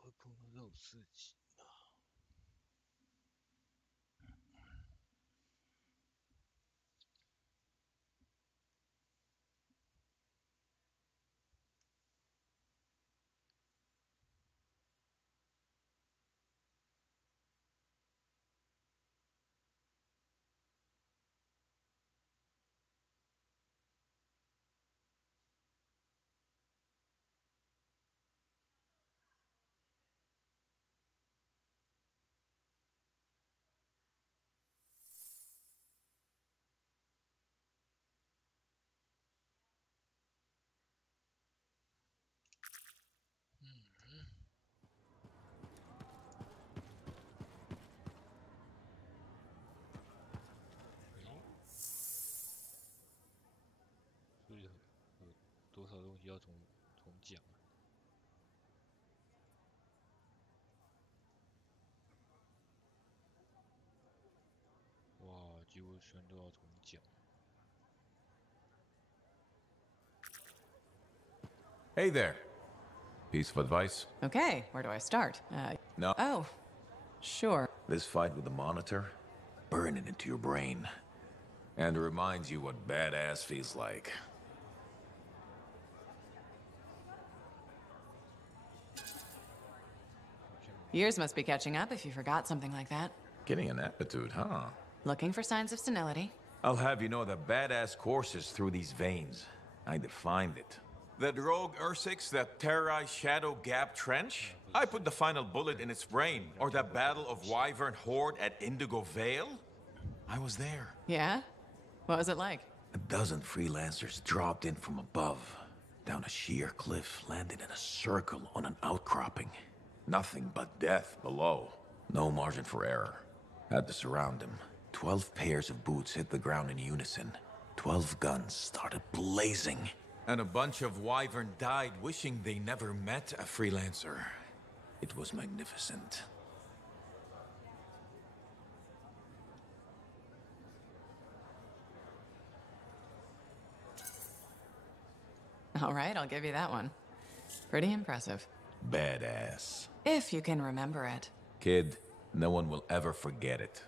会碰到肉刺激。所以有多少东西要重讲啊？哇，几乎全都要重讲。Hey there. Piece of advice? Okay, where do I start? No. Oh, sure. This fight with the monitor, burning into your brain. And it reminds you what badass feels like. Years must be catching up if you forgot something like that. Getting an attitude, huh? Looking for signs of senility. I'll have you know that badass courses through these veins. I defined it. That rogue Ursix that terrorized Shadow Gap Trench? I put the final bullet in its brain. Or that battle of Wyvern Horde at Indigo Vale? I was there. Yeah? What was it like? A dozen freelancers dropped in from above. Down a sheer cliff, landed in a circle on an outcropping. Nothing but death below. No margin for error. Had to surround him. 12 pairs of boots hit the ground in unison. 12 guns started blazing. And a bunch of Wyvern died wishing they never met a freelancer. It was magnificent. All right, I'll give you that one. Pretty impressive. Badass. If you can remember it. Kid, no one will ever forget it.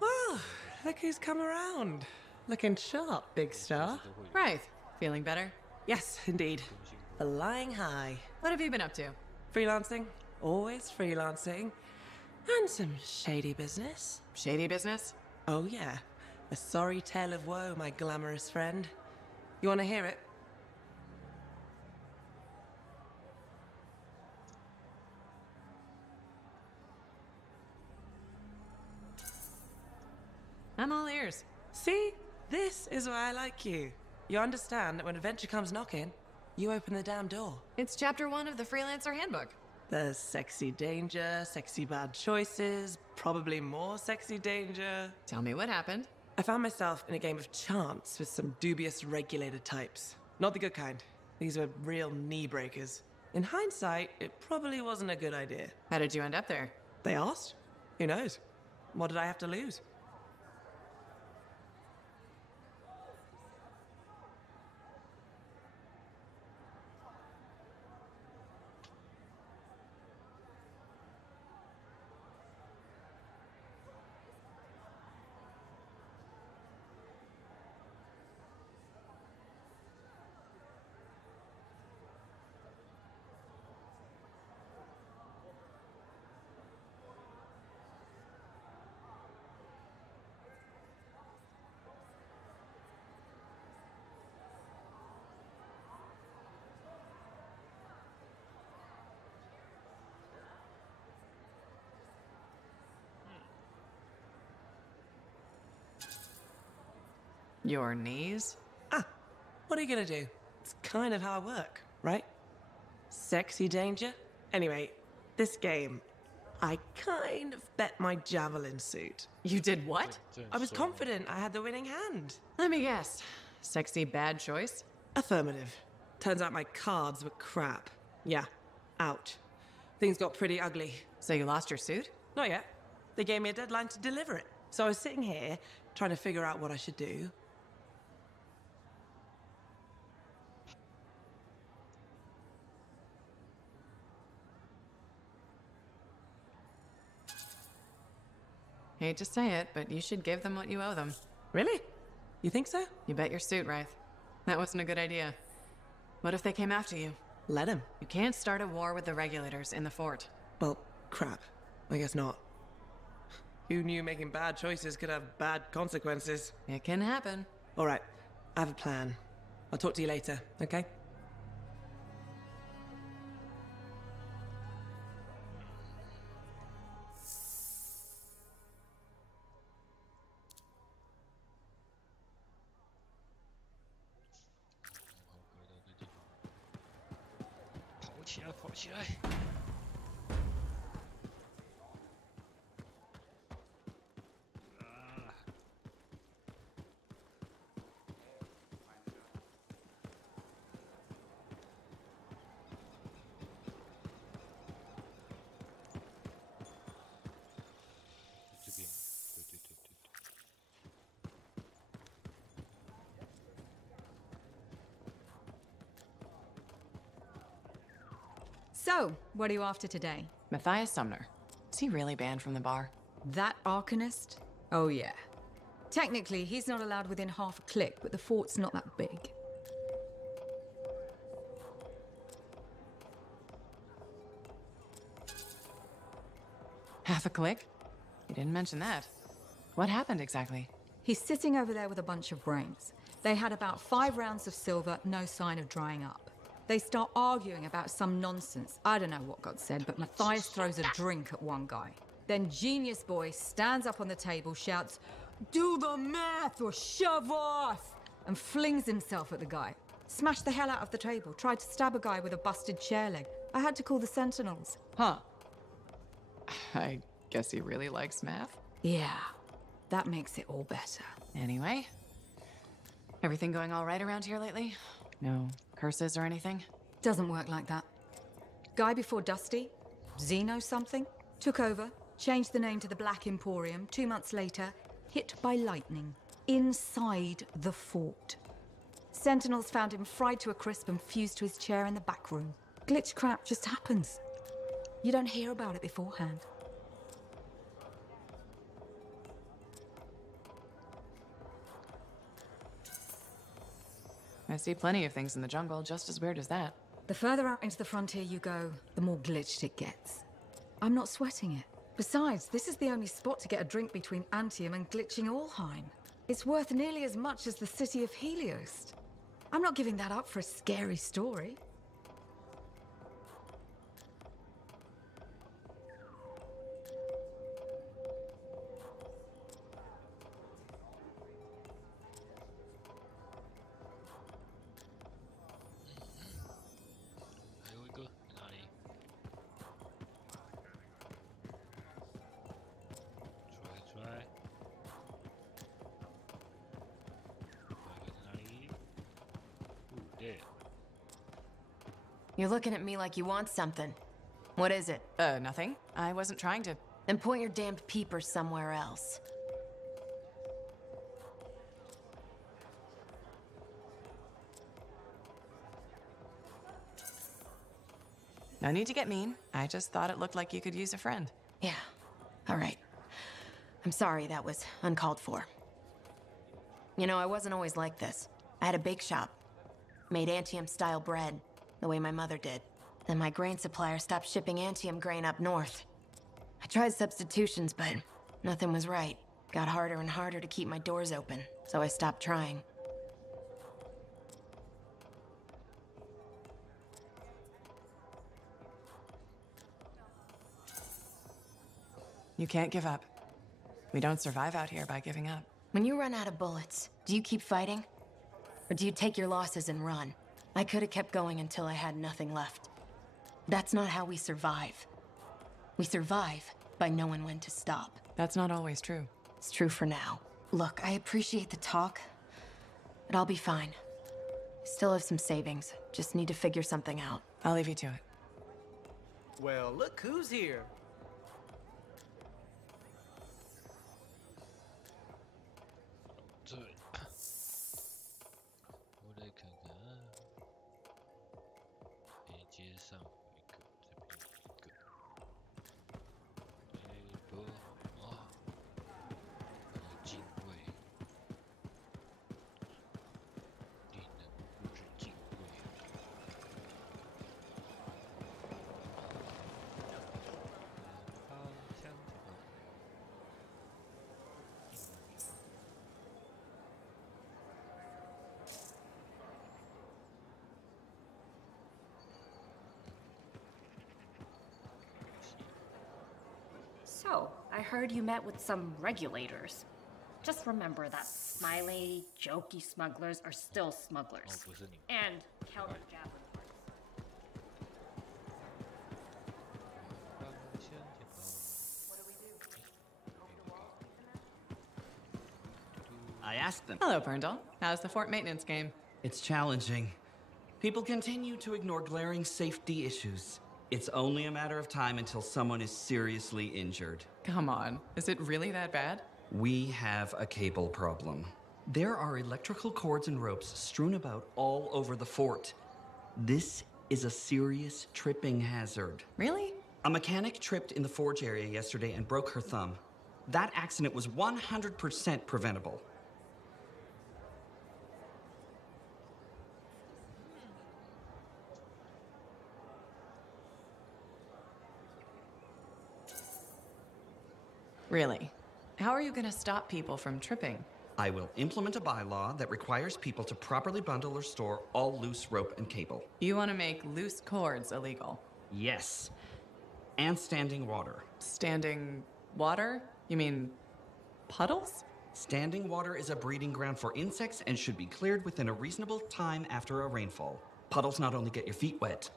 Well, look who's come around. Looking sharp, big star. Right. Feeling better? Yes, indeed. Flying high. What have you been up to? Freelancing. Always freelancing. And some shady business. Shady business? Oh yeah. A sorry tale of woe, my glamorous friend. You want to hear it? I'm all ears. See? This is why I like you. You understand that when adventure comes knocking, you open the damn door. It's chapter 1 of the Freelancer Handbook. There's sexy danger, sexy bad choices, probably more sexy danger. Tell me what happened. I found myself in a game of chance with some dubious regulated types. Not the good kind. These were real knee breakers. In hindsight, it probably wasn't a good idea. How did you end up there? They asked. Who knows? What did I have to lose? Your knees? Ah, what are you gonna do? It's kind of how I work, right? Sexy danger? Anyway, this game, I kind of bet my javelin suit. You did what? I was confident I had the winning hand. Let me guess. Sexy bad choice? Affirmative. Turns out my cards were crap. Yeah, out. Things got pretty ugly. So you lost your suit? Not yet. They gave me a deadline to deliver it. So I was sitting here, trying to figure out what I should do. Hate to say it, but you should give them what you owe them. Really? You think so? You bet your suit, Wraith. That wasn't a good idea. What if they came after you? Let him. You can't start a war with the regulators in the fort. Well, crap. I guess not. Who knew making bad choices could have bad consequences? It can happen. All right, I have a plan. I'll talk to you later, okay?跑起来！啊！这边，对。So, what are you after today? Matthias Sumner. Is he really banned from the bar? That Arcanist? Oh yeah. Technically, he's not allowed within half a click, but the fort's not that big. Half a click? You didn't mention that. What happened exactly? He's sitting over there with a bunch of brains. They had about 5 rounds of silver, no sign of drying up. They start arguing about some nonsense. I don't know what got said, but Matthias throws a drink at one guy. Then Genius Boy stands up on the table, shouts, "Do the math or shove off!" and flings himself at the guy. Smashed the hell out of the table, tried to stab a guy with a busted chair leg. I had to call the Sentinels. Huh. I guess he really likes math. Yeah, that makes it all better. Anyway, everything going all right around here lately? No curses or anything? Doesn't work like that. Guy before Dusty, Xeno something, took over, changed the name to the Black Emporium. 2 months later, hit by lightning, inside the fort. Sentinels found him fried to a crisp and fused to his chair in the back room. Glitch crap just happens. You don't hear about it beforehand. I see plenty of things in the jungle just as weird as that. The further out into the frontier you go, the more glitched it gets. I'm not sweating it. Besides, this is the only spot to get a drink between Antium and glitching Allheim. It's worth nearly as much as the city of Helios. I'm not giving that up for a scary story. You're looking at me like you want something. What is it? Nothing. I wasn't trying to. Then point your damned peepers somewhere else. No need to get mean. I just thought it looked like you could use a friend. Yeah. All right. I'm sorry that was uncalled for. You know, I wasn't always like this. I had a bake shop. Made Antium-style bread, the way my mother did. Then my grain supplier stopped shipping Antium grain up north. I tried substitutions, but nothing was right. Got harder and harder to keep my doors open, so I stopped trying. You can't give up. We don't survive out here by giving up. When you run out of bullets, do you keep fighting? Or do you take your losses and run? I could have kept going until I had nothing left. That's not how we survive. We survive by knowing when to stop. That's not always true. It's true for now. Look, I appreciate the talk, but I'll be fine. Still have some savings. Just need to figure something out. I'll leave you to it. Well, look who's here. So, I heard you met with some regulators. Just remember that smiley, jokey smugglers are still 哦， smugglers. 不是你。 And counter javelin parts. 方向前方。 I asked them. Hello, Brindle. How's the fort maintenance game? It's challenging. People continue to ignore glaring safety issues. It's only a matter of time until someone is seriously injured. Come on. Is it really that bad? We have a cable problem. There are electrical cords and ropes strewn about all over the fort. This is a serious tripping hazard. Really? A mechanic tripped in the forge area yesterday and broke her thumb. That accident was 100% preventable. Really? How are you going to stop people from tripping? I will implement a bylaw that requires people to properly bundle or store all loose rope and cable. You want to make loose cords illegal? Yes. And standing water. Standing water? You mean puddles? Standing water is a breeding ground for insects and should be cleared within a reasonable time after a rainfall. Puddles not only get your feet wet,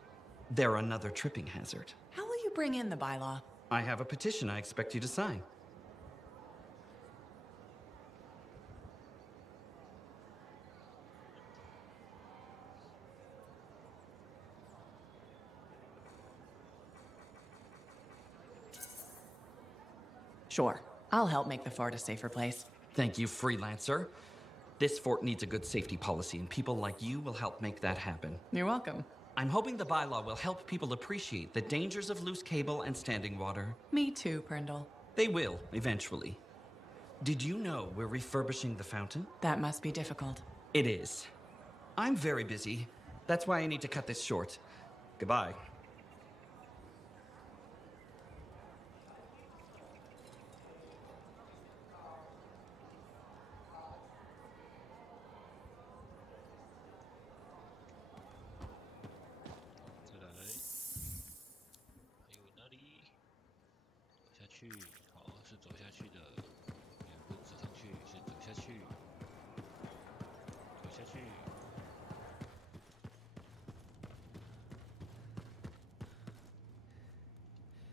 they're another tripping hazard. How will you bring in the bylaw? I have a petition I expect you to sign. Sure. I'll help make the fort a safer place. Thank you, freelancer. This fort needs a good safety policy, and people like you will help make that happen. You're welcome. I'm hoping the bylaw will help people appreciate the dangers of loose cable and standing water. Me too, Brindle. They will, eventually. Did you know we're refurbishing the fountain? That must be difficult. It is. I'm very busy. That's why I need to cut this short. Goodbye.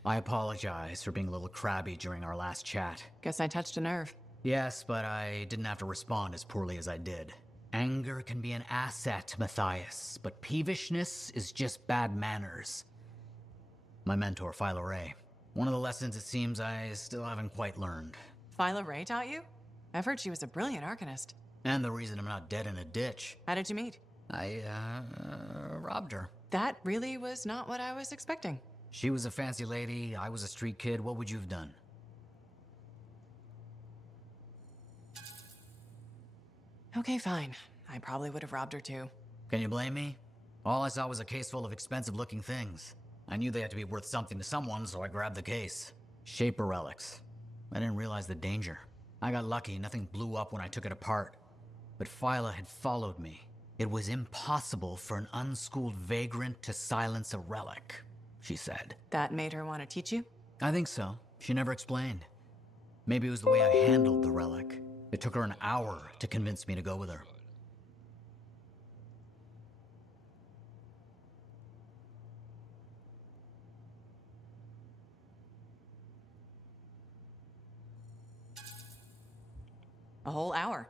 I apologize for being a little crabby during our last chat. Guess I touched a nerve. Yes, but I didn't have to respond as poorly as I did. Anger can be an asset, Matthias, but peevishness is just bad manners. My mentor, Philo Ray. One of the lessons it seems I still haven't quite learned. Philo Ray taught you? I've heard she was a brilliant arcanist. And the reason I'm not dead in a ditch. How did you meet? I, robbed her. That really was not what I was expecting. She was a fancy lady, I was a street kid. What would you have done? Okay, fine. I probably would have robbed her too. Can you blame me? All I saw was a case full of expensive-looking things. I knew they had to be worth something to someone, so I grabbed the case. Shaper relics. I didn't realize the danger. I got lucky, nothing blew up when I took it apart. But Phyla had followed me. It was impossible for an unschooled vagrant to silence a relic, she said. That made her want to teach you? I think so. She never explained. Maybe it was the way I handled the relic. It took her an hour to convince me to go with her. A whole hour.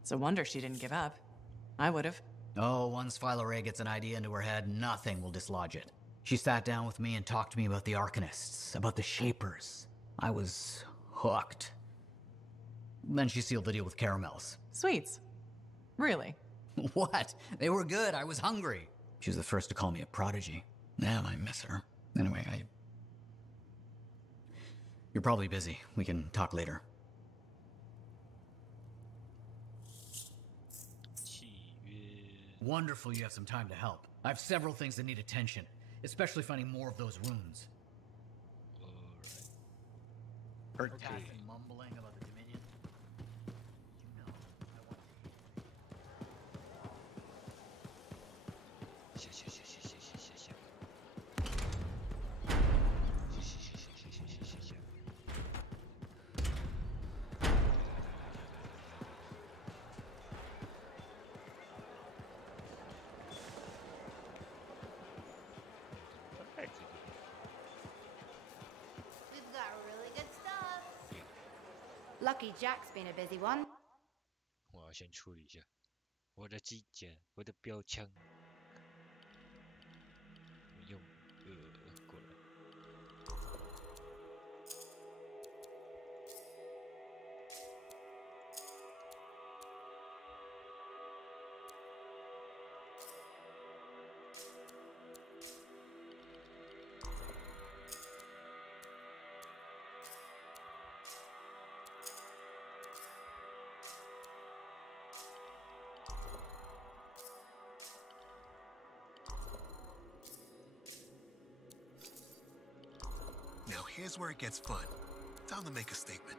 It's a wonder she didn't give up. I would have. Oh, once Phyla Ray gets an idea into her head, nothing will dislodge it. She sat down with me and talked to me about the Arcanists, about the Shapers. I was hooked. Then she sealed the deal with caramels. Sweets. Really? What? They were good. I was hungry. She was the first to call me a prodigy. Damn, I miss her. Anyway, You're probably busy. We can talk later. Wonderful you have some time to help. I have several things that need attention, especially finding more of those runes. Heard Taffin mumbling about the Dominion? You know, I want Lucky Jack's been a busy one. 我要先处理一下我的机甲，我的标枪，用过来。Now here's where it gets fun. Time to make a statement.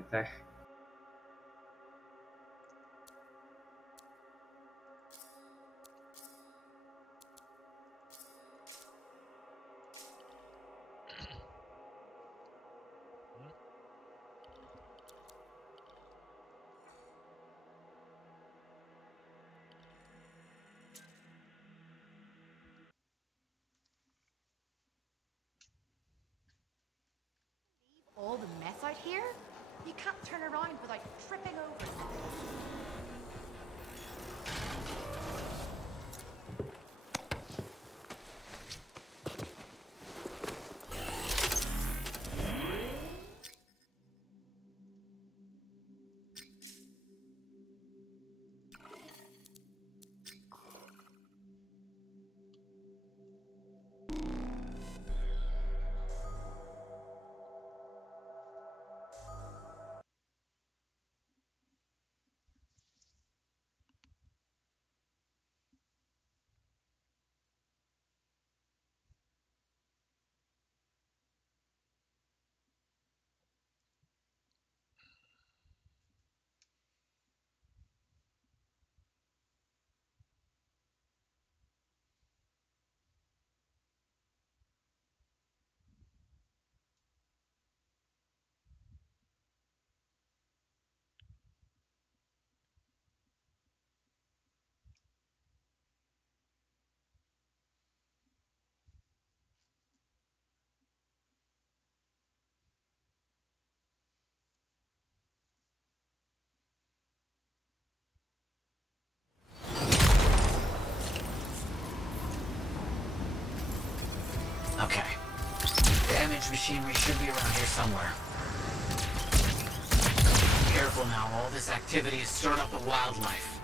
还在。All the mess out here? You can't turn around without tripping over something. Okay. Damaged machinery should be around here somewhere. Careful now, all this activity has stirred up the wildlife.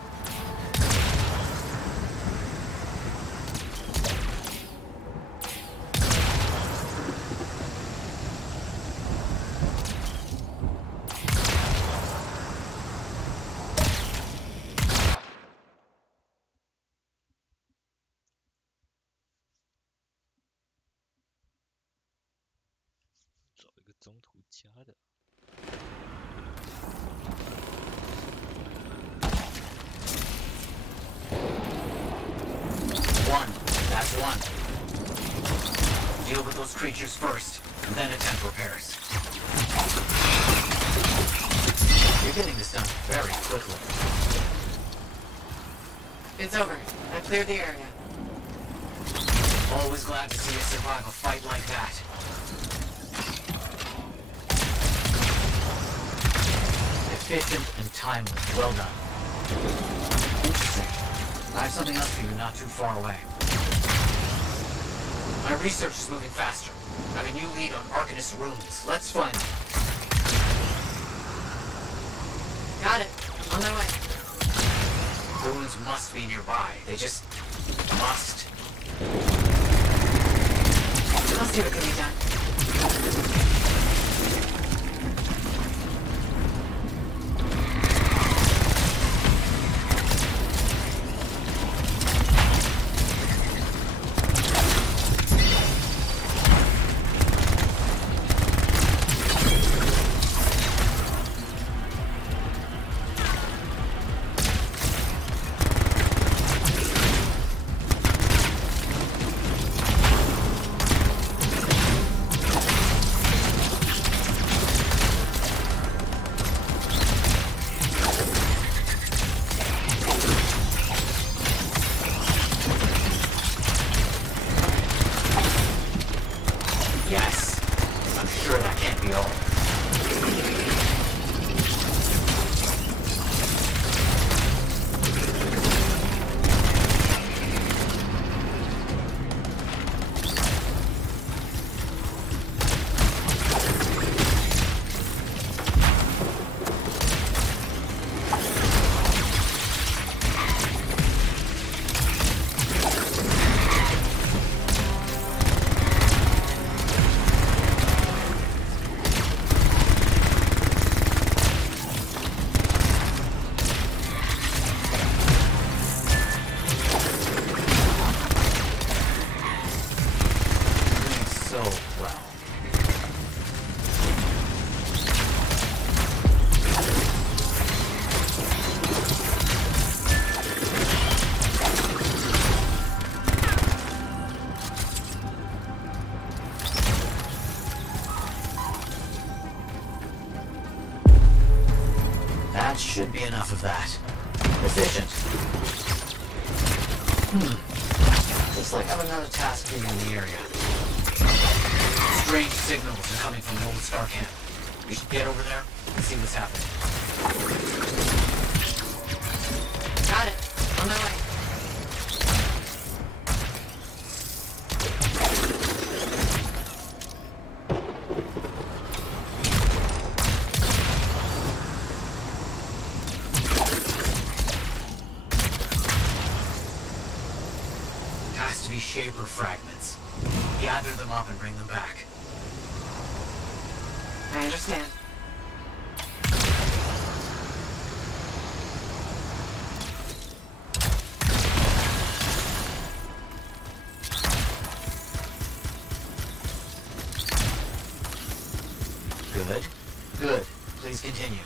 中途加的。One. That's one. Deal with those creatures first, and then attempt repairs. You're getting this done very quickly. It's over. I cleared the area. Always glad to see you survive a fight like that. Efficient and timely. Well done. Interesting. I have something else for you not too far away. My research is moving faster. I have a new lead on Arcanist runes. Let's find them. Got it. On my way. Runes must be nearby. They just must. I'll see what can be done. Yes. I'm sure that can't be all. That should be enough of that. Efficient. Looks like I have another task for you in the area. Strange signals are coming from the old Star camp. We should get over there and see what's happening. Got it. On my way. Has to be Shaper fragments. Gather them up and bring them back. I understand. Good. Good. Please continue.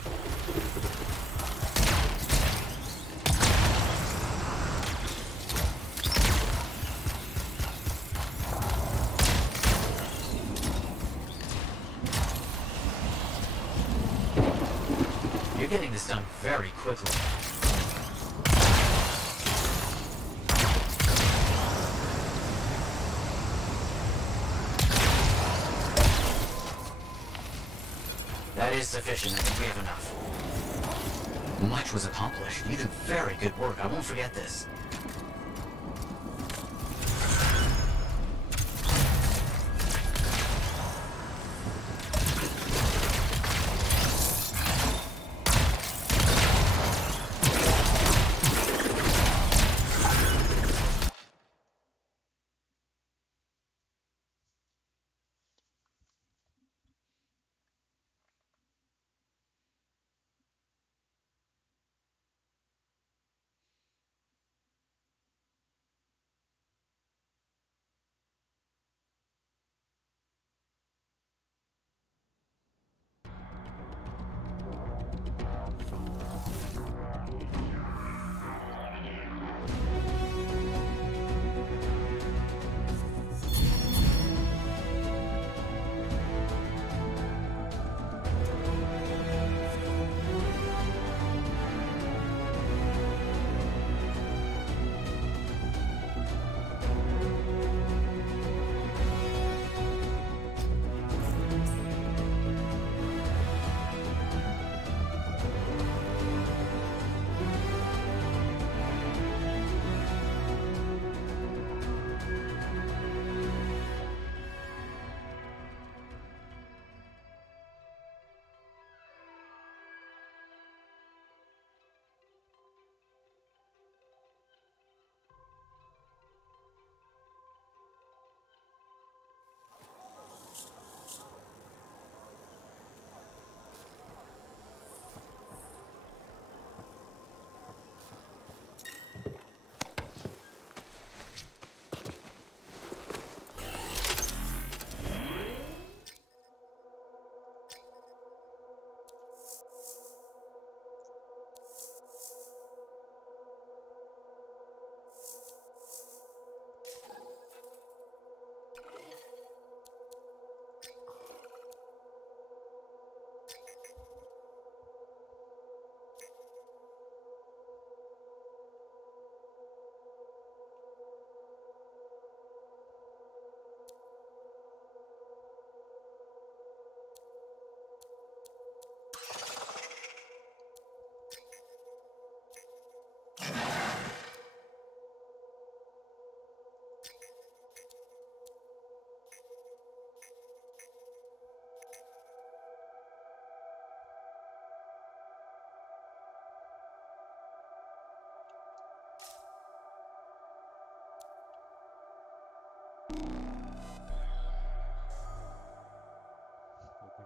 You're getting this done very quickly. That is sufficient. I think we have enough. Much was accomplished. You did very good work. I won't forget this.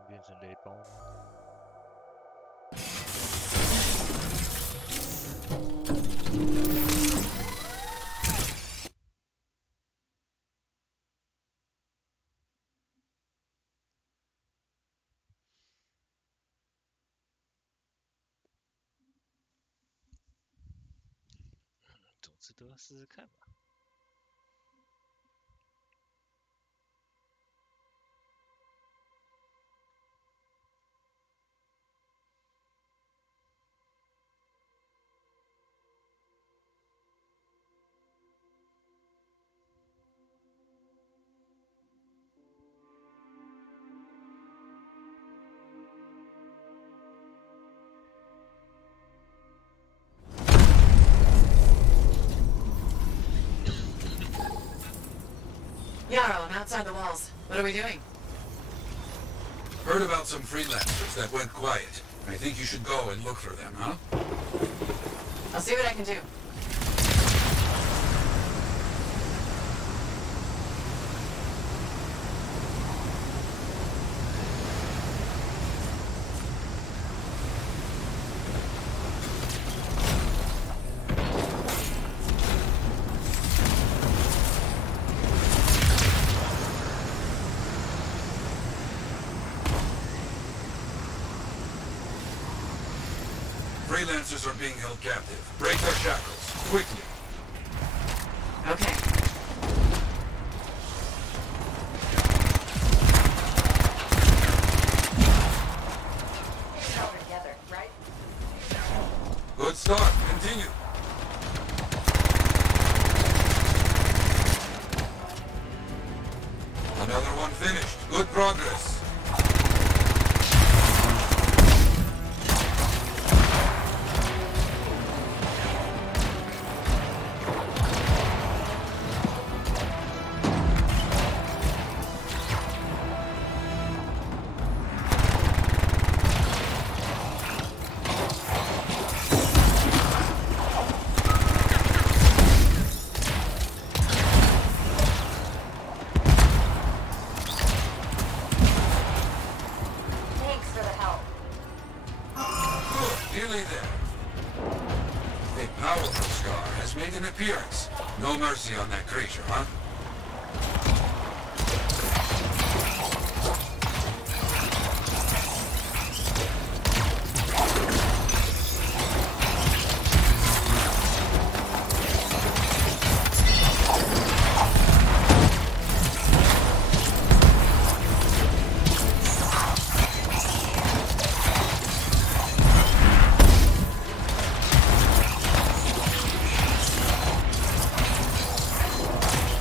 变成雷包吗？总之都要试试看吧。Yarrow, I'm outside the walls. What are we doing? Heard about some freelancers that went quiet. I think you should go and look for them, huh? I'll see what I can do. Freelancers are being held captive. Break their shackles, quickly. Okay. Together, right? Good start. Continue. Another one finished. Good progress. Thanks for the help. Good. Nearly there. A powerful scar has made an appearance. No mercy on that creature, huh?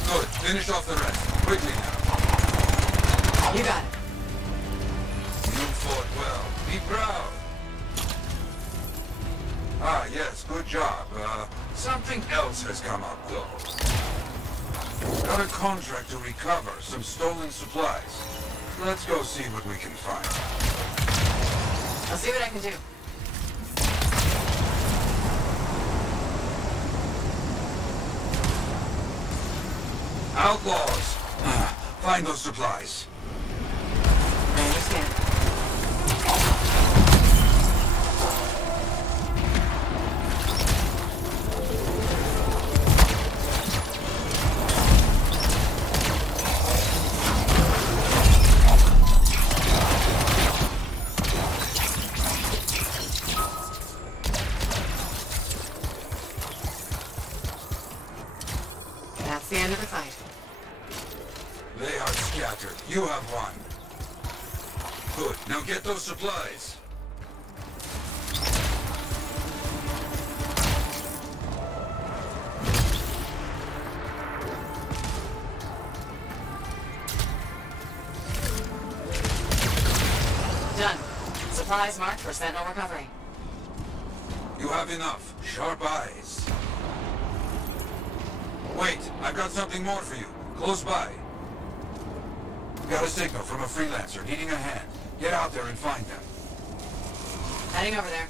Good. Finish off the rest. Quickly now. You got it. You fought well. Be proud. Ah, yes. Good job. Something else has come up, though. Got a contract to recover some stolen supplies. Let's go see what we can find. I'll see what I can do. Outlaws! Find those supplies. I understand. That's the end of the fight. They are scattered. You have one. Good. Now get those supplies. Done. Supplies marked for Sentinel recovery. You have enough. Sharp eyes. Wait, I've got something more for you. Close by. Got a signal from a freelancer needing a hand. Get out there and find them. Heading over there.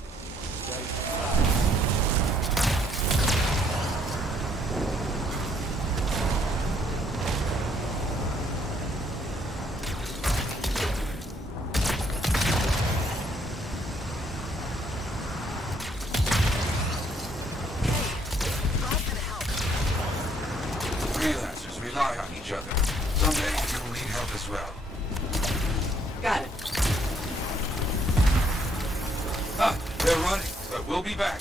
Freelancers rely on each other. Someday you will need help as well. Got it. Ah, they're running, but we'll be back.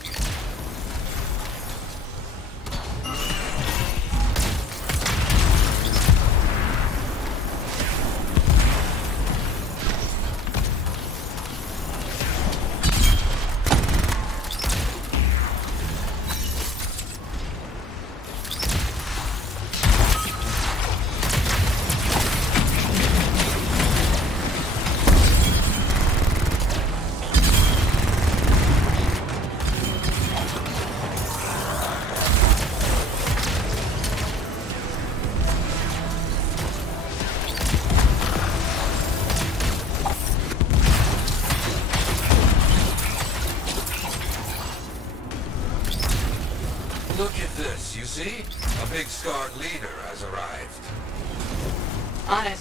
See? A big scarred leader has arrived. On it.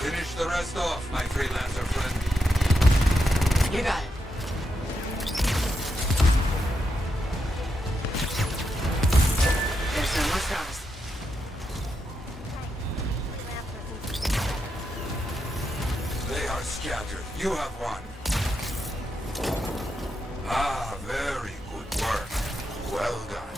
Finish the rest off, my freelancer friend. You got it. There's no more stars. They are scattered. You have won. Ah, very good work. Well done.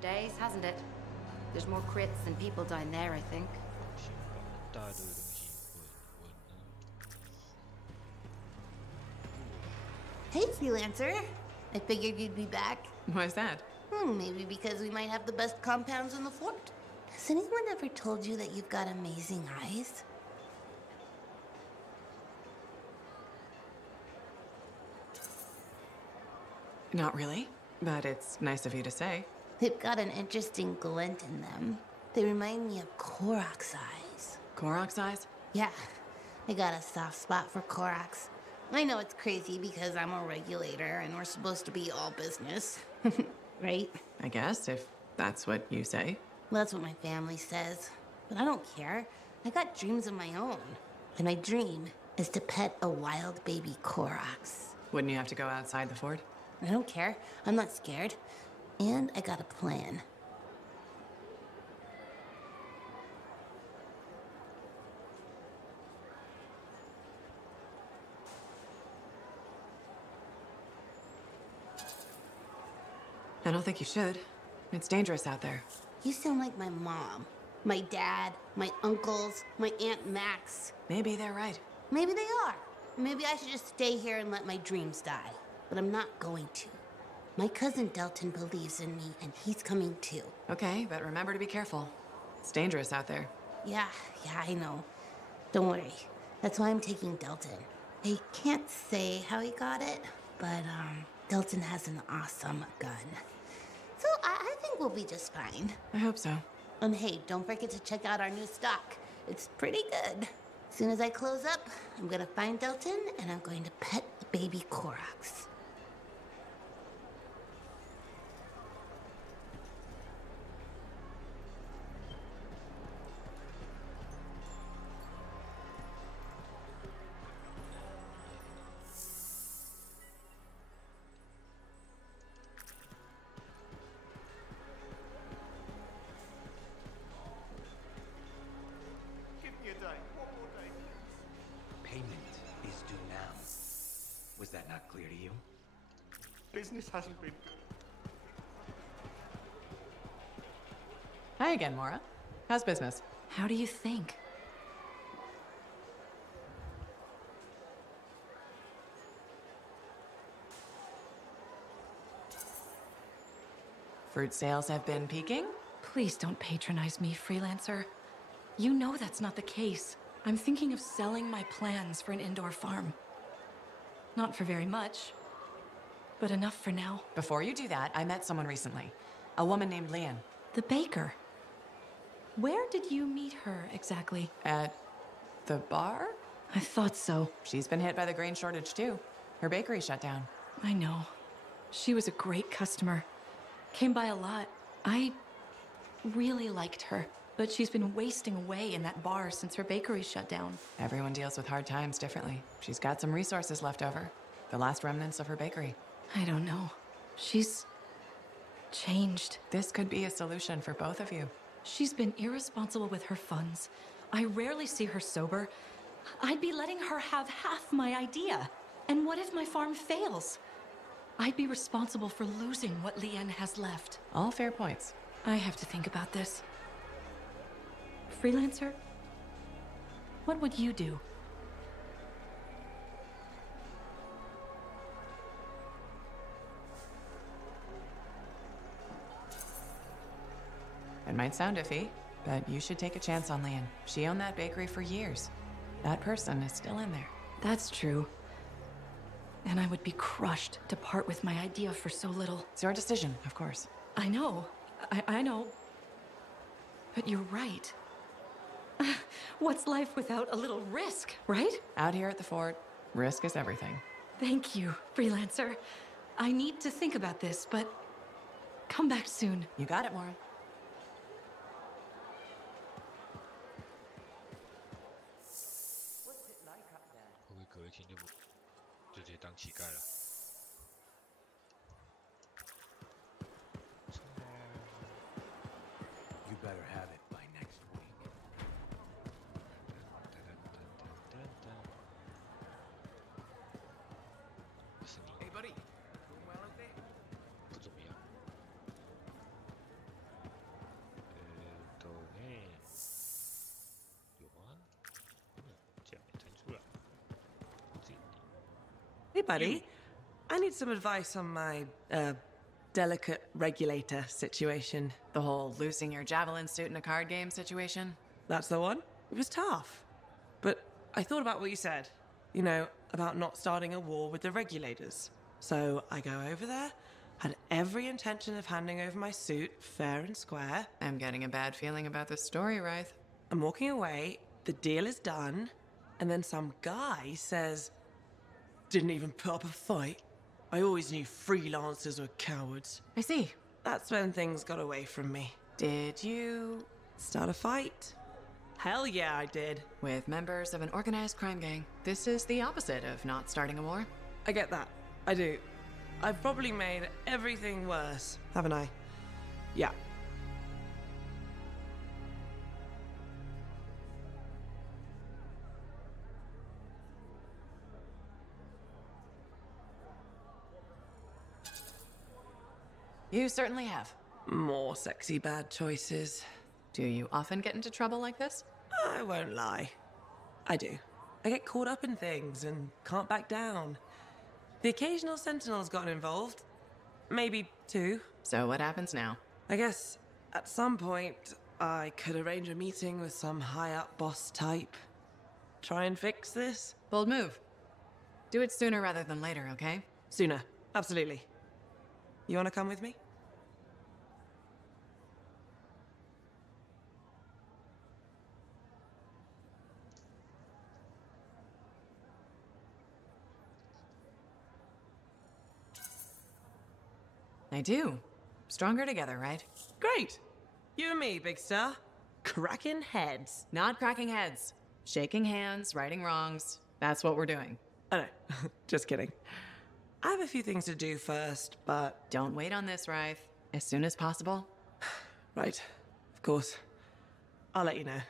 Days, hasn't it? There's more crits than people down there, I think. 大的东西稳稳 Hey, freelancer. I figured you'd be back. Why's that? Maybe because we might have the best compounds in the fort. Has anyone ever told you that you've got amazing eyes? Not really, but it's nice of you to say. They've got an interesting glint in them. They remind me of Korok's eyes. Korok's eyes? Yeah, I got a soft spot for Korok's. I know it's crazy because I'm a regulator and we're supposed to be all business. Right? I guess, if that's what you say. Well, that's what my family says. But I don't care. I got dreams of my own. And my dream is to pet a wild baby Korok's. Wouldn't you have to go outside the fort? I don't care. I'm not scared. And I got a plan. I don't think you should. It's dangerous out there. You sound like my mom, my dad, my uncles, my Aunt Max. Maybe they're right. Maybe they are. Maybe I should just stay here and let my dreams die. But I'm not going to. My cousin Delton believes in me, and he's coming too. Okay, but remember to be careful. It's dangerous out there. Yeah, I know. Don't worry. That's why I'm taking Delton. I can't say how he got it, but Delton has an awesome gun. So I think we'll be just fine. I hope so. And hey, don't forget to check out our new stock. It's pretty good. As soon as I close up, I'm gonna find Delton and I'm going to pet the baby Korok's. Payment is due now. Was that not clear to you? Business hasn't been good. Hi again, Mora. How's business? How do you think? Fruit sales have been peaking? Please don't patronize me, freelancer. You know that's not the case. I'm thinking of selling my plans for an indoor farm. Not for very much, but enough for now. Before you do that, I met someone recently. A woman named Lian. The baker. Where did you meet her exactly? At the bar? I thought so. She's been hit by the grain shortage too. Her bakery shut down. I know. She was a great customer. Came by a lot. I really liked her. But she's been wasting away in that bar since her bakery shut down. Everyone deals with hard times differently. She's got some resources left over. The last remnants of her bakery. I don't know. She's changed. This could be a solution for both of you. She's been irresponsible with her funds. I rarely see her sober. I'd be letting her have half my idea. And what if my farm fails? I'd be responsible for losing what Lian has left. All fair points. I have to think about this. Freelancer? What would you do? It might sound iffy, but you should take a chance on Lian. She owned that bakery for years. That person is still in there. That's true. And I would be crushed to part with my idea for so little. It's your decision, of course. I know. I know. But you're right. What's life without a little risk, right? Out here at the fort, risk is everything. Thank you, freelancer. I need to think about this, but come back soon. You got it, Mora. 会不会隔一天就直接当乞丐了？ You better have it by next week. Hey, buddy. Doing well out there? 不怎么样。有啊，竟然没弹出来。Hey, buddy. I need some advice on my, delicate regulator situation. The whole losing your javelin suit in a card game situation? That's the one. It was tough. But I thought about what you said. You know, about not starting a war with the regulators. So I go over there, had every intention of handing over my suit fair and square. I'm getting a bad feeling about this story, Rythe. I'm walking away, the deal is done, and then some guy says, "Didn't even put up a fight. I always knew freelancers were cowards." I see. That's when things got away from me. Did you start a fight? Hell yeah, I did. With members of an organized crime gang. This is the opposite of not starting a war. I get that. I do. I've probably made everything worse, haven't I? Yeah. You certainly have. More sexy bad choices. Do you often get into trouble like this? I won't lie. I do. I get caught up in things and can't back down. The occasional Sentinel's gotten involved. Maybe two. So what happens now? I guess at some point I could arrange a meeting with some high-up boss type. Try and fix this. Bold move. Do it sooner rather than later, okay? Sooner. Absolutely. You want to come with me? I do. Stronger together, right? Great. You and me, big star. Cracking heads. Not cracking heads. Shaking hands, righting wrongs. That's what we're doing. I know. Just kidding. I have a few things to do first, but... Don't wait on this, Rythe. As soon as possible. Right. Of course. I'll let you know.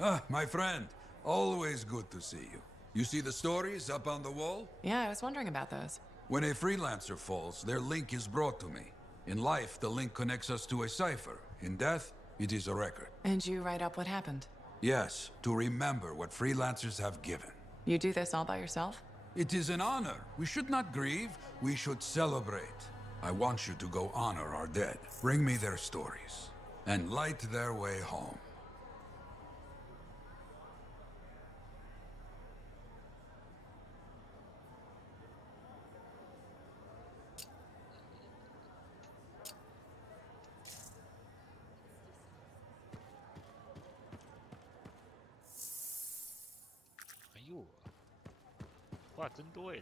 Ah, my friend. Always good to see you. You see the stories up on the wall? Yeah, I was wondering about those. When a freelancer falls, their link is brought to me. In life, the link connects us to a cipher. In death, it is a record. And you write up what happened? Yes, to remember what freelancers have given. You do this all by yourself? It is an honor. We should not grieve, we should celebrate. I want you to go honor our dead. Bring me their stories, and light their way home.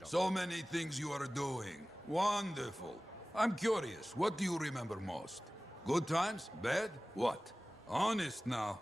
So many things you are doing. Wonderful. I'm curious, what do you remember most? Good times? Bad? What? Honest now.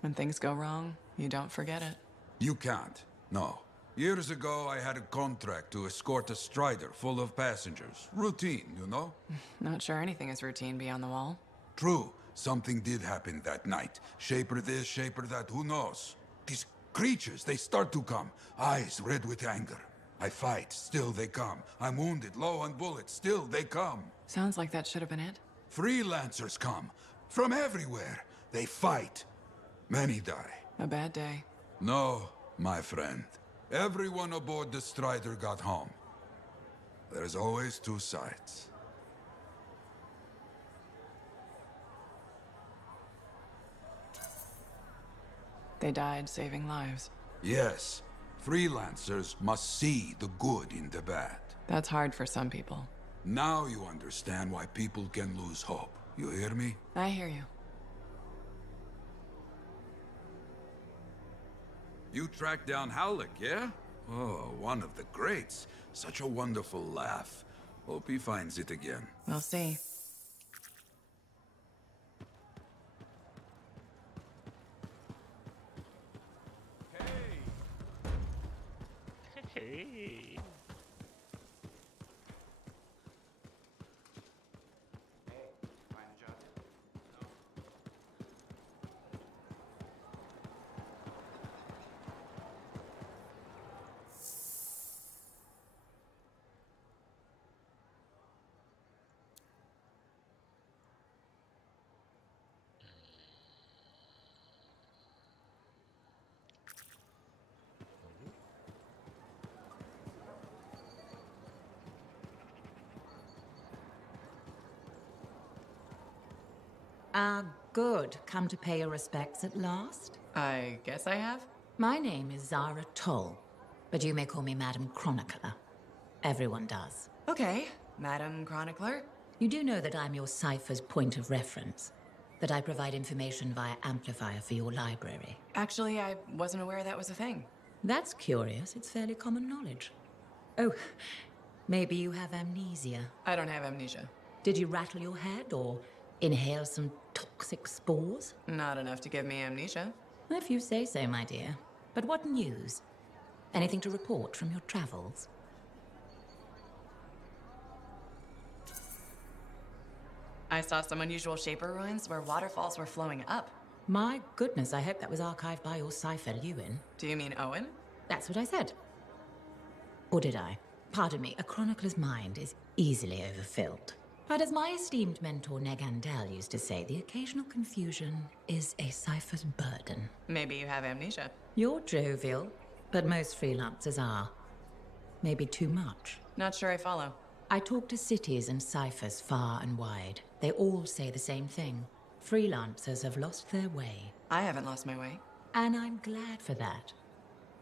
When things go wrong, you don't forget it. You can't. No. Years ago, I had a contract to escort a Strider full of passengers. Routine, you know? Not sure anything is routine beyond the wall. True. Something did happen that night. Shaper this, shaper that, who knows? These creatures, they start to come. Eyes red with anger. I fight, still they come. I'm wounded, low on bullets, still they come. Sounds like that should have been it. Freelancers come. From everywhere. They fight. Many die. A bad day. No, my friend. Everyone aboard the Strider got home. There's always two sides. They died saving lives. Yes. Freelancers must see the good in the bad. That's hard for some people. Now you understand why people can lose hope. You hear me? I hear you. You tracked down Howlick, yeah? Oh, one of the greats. Such a wonderful laugh. Hope he finds it again. We'll see. Hey. Ah, good. Come to pay your respects at last? I guess I have. My name is Zara Toll, but you may call me Madam Chronicler. Everyone does. Okay, Madam Chronicler. You do know that I'm your cipher's point of reference, that I provide information via amplifier for your library. Actually, I wasn't aware that was a thing. That's curious. It's fairly common knowledge. Oh, maybe you have amnesia. I don't have amnesia. Did you rattle your head or inhale some toxic spores? Not enough to give me amnesia. If you say so, my dear. But what news? Anything to report from your travels? I saw some unusual Shaper ruins where waterfalls were flowing up. My goodness, I hope that was archived by your cipher, Lewin. Do you mean Owen? That's what I said. Or did I? Pardon me, a chronicler's mind is easily overfilled. But as my esteemed mentor Negandel used to say, the occasional confusion is a cipher's burden. Maybe you have amnesia. You're jovial, but most freelancers are. Maybe too much. Not sure I follow. I talk to cities and ciphers far and wide. They all say the same thing. Freelancers have lost their way. I haven't lost my way. And I'm glad for that.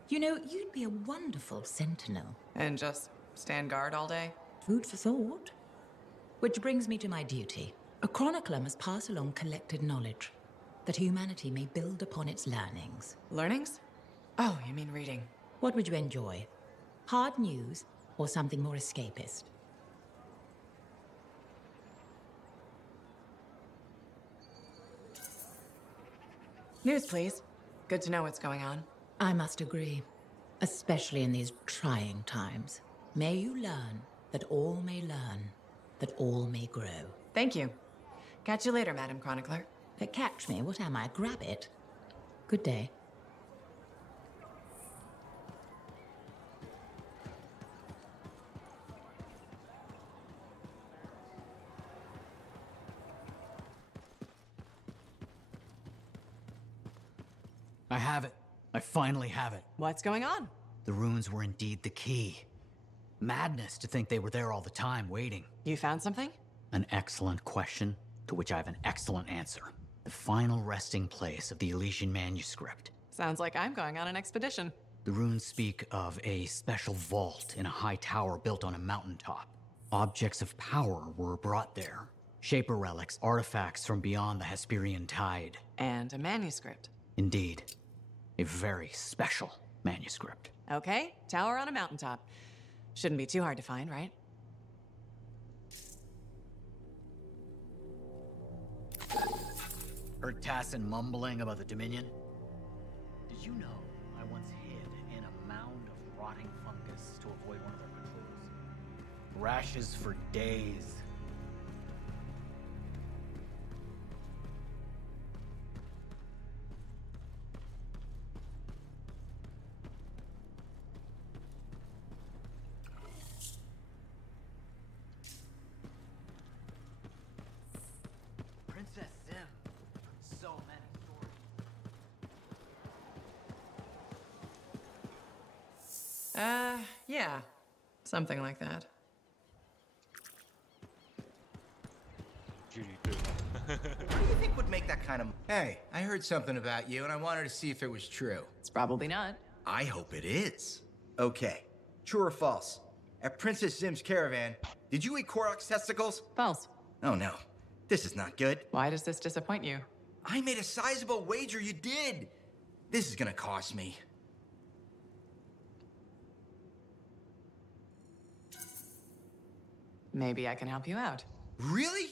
You know, you'd be a wonderful sentinel. And just stand guard all day? Food for thought. Which brings me to my duty. A chronicler must pass along collected knowledge, that humanity may build upon its learnings. Learnings? Oh, you mean reading. What would you enjoy? Hard news or something more escapist? News, please. Good to know what's going on. I must agree, especially in these trying times. May you learn that all may learn, that all may grow. Thank you. Catch you later, Madam Chronicler. Catch me? What am I? Grab it. Good day. I have it. I finally have it. What's going on? The ruins were indeed the key. Madness to think they were there all the time, waiting. You found something? An excellent question, to which I have an excellent answer. The final resting place of the Elysian manuscript. Sounds like I'm going on an expedition. The runes speak of a special vault in a high tower built on a mountaintop. Objects of power were brought there. Shaper relics, artifacts from beyond the Hesperian tide. And a manuscript. Indeed. A very special manuscript. Okay, tower on a mountaintop. Shouldn't be too hard to find, right? Heard Tassin mumbling about the Dominion? Did you know I once hid in a mound of rotting fungus to avoid one of their patrols? Rashes for days. Princess Zim. So many stories. Yeah. Something like that. Judy, good. What do you think would make that kind of... Hey, I heard something about you, and I wanted to see if it was true. It's probably not. I hope it is. Okay, true or false? At Princess Zim's caravan, did you eat Korok's testicles? False. Oh no, this is not good. Why does this disappoint you? I made a sizable wager you did. This is gonna cost me. Maybe I can help you out. Really?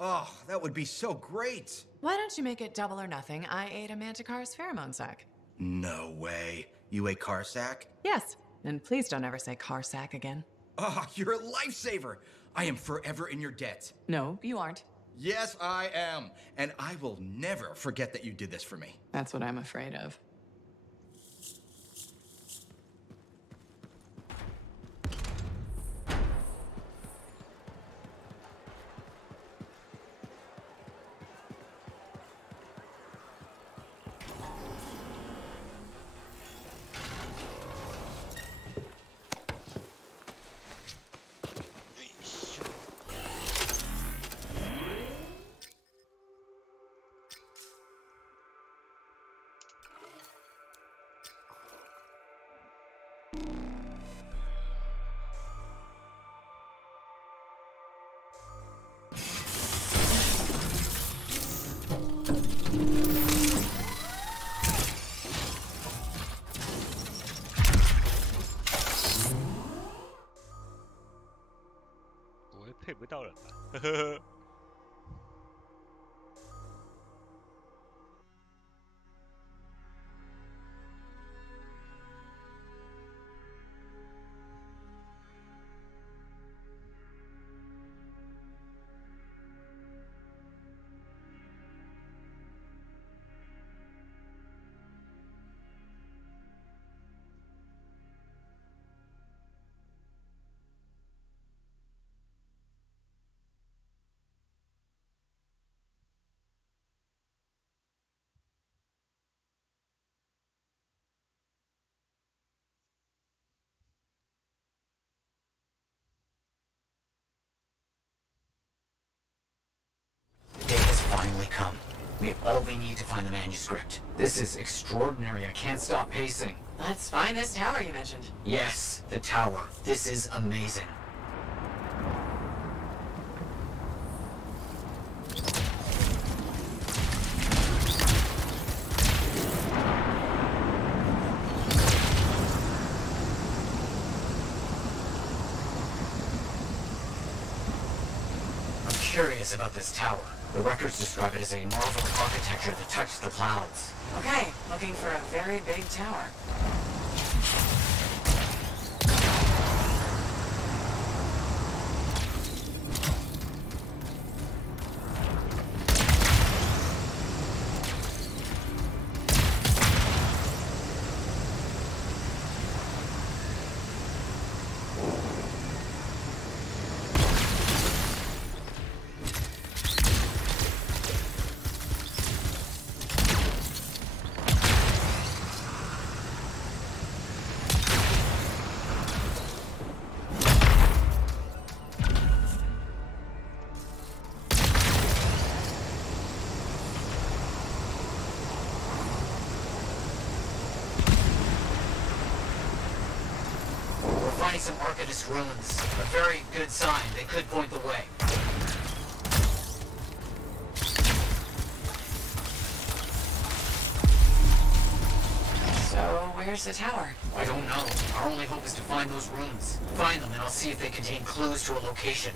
Oh, that would be so great. Why don't you make it double or nothing? I ate a Manticore's pheromone sac. No way. You ate Karsak? Yes. And please don't ever say Karsak again. Oh, you're a lifesaver. I am forever in your debt. No, you aren't. Yes, I am. And I will never forget that you did this for me. That's what I'm afraid of. 配不到人吧？呵呵。The day has finally come. We have all we need to find the manuscript. This is extraordinary. I can't stop pacing. Let's find this tower you mentioned. Yes, the tower. This is amazing. I'm curious about this tower. The records describe it as a marvel of architecture that touched the clouds. Okay, looking for a very big tower. Finding some Arcanist ruins. A very good sign. They could point the way. So, where's the tower? I don't know. Our only hope is to find those ruins. Find them and I'll see if they contain clues to a location.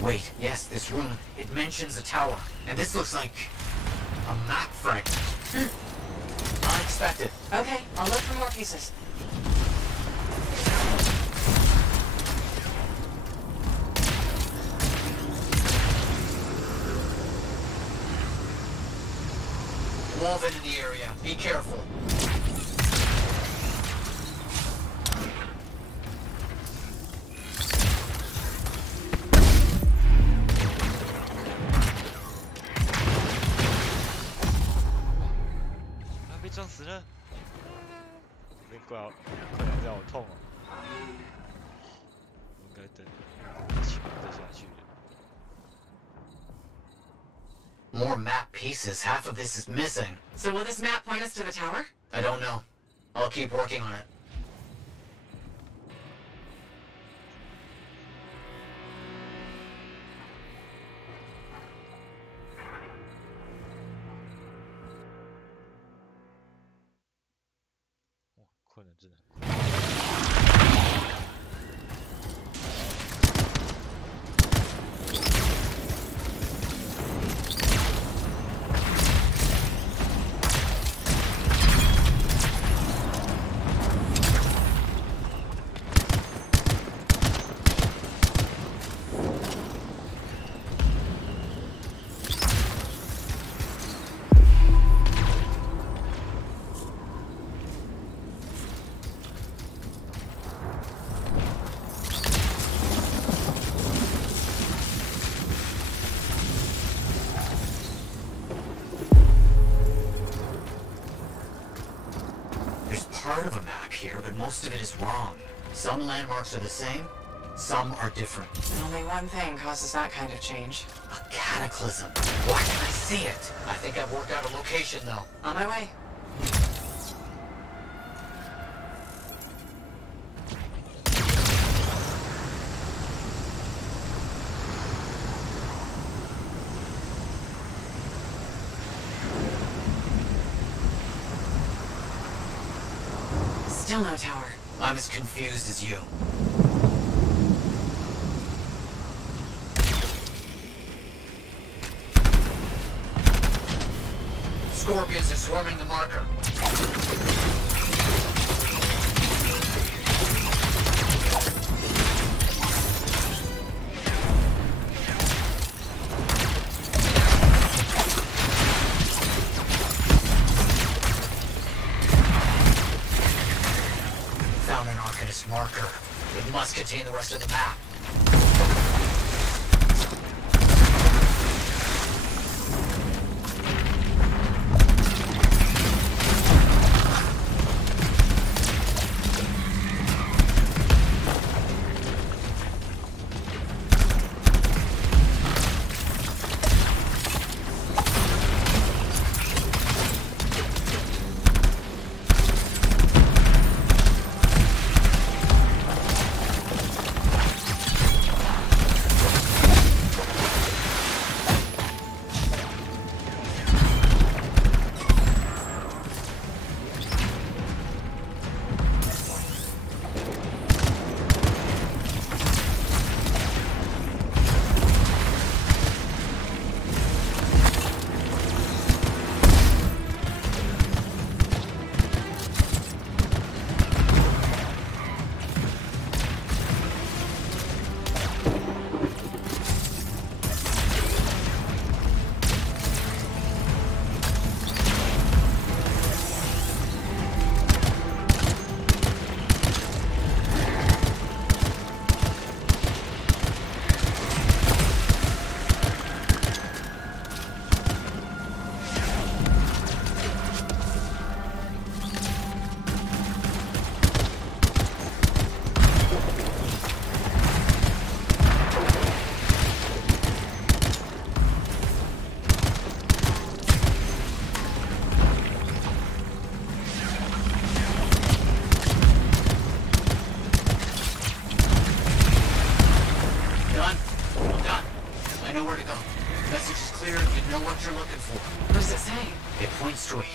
Wait, yes, this room. It mentions a tower. And this looks like a map fragment. Unexpected. Okay, I'll look for more pieces. Woven in the area. Be careful.撞死了！别怪我，快点让我痛哦！我应该等气再下去。More map pieces. Half of this is missing. So will this map point us to the tower? I don't know. I'll keep working on it. most of it is wrong. Some landmarks are the same, some are different. Only one thing causes that kind of change. A cataclysm. Why can't I see it? I think I've worked out a location, though. On my way. Still no tower. I'm as confused as you. Scorpions are swarming the marker. Found an Arcanist marker. It must contain the rest of the map.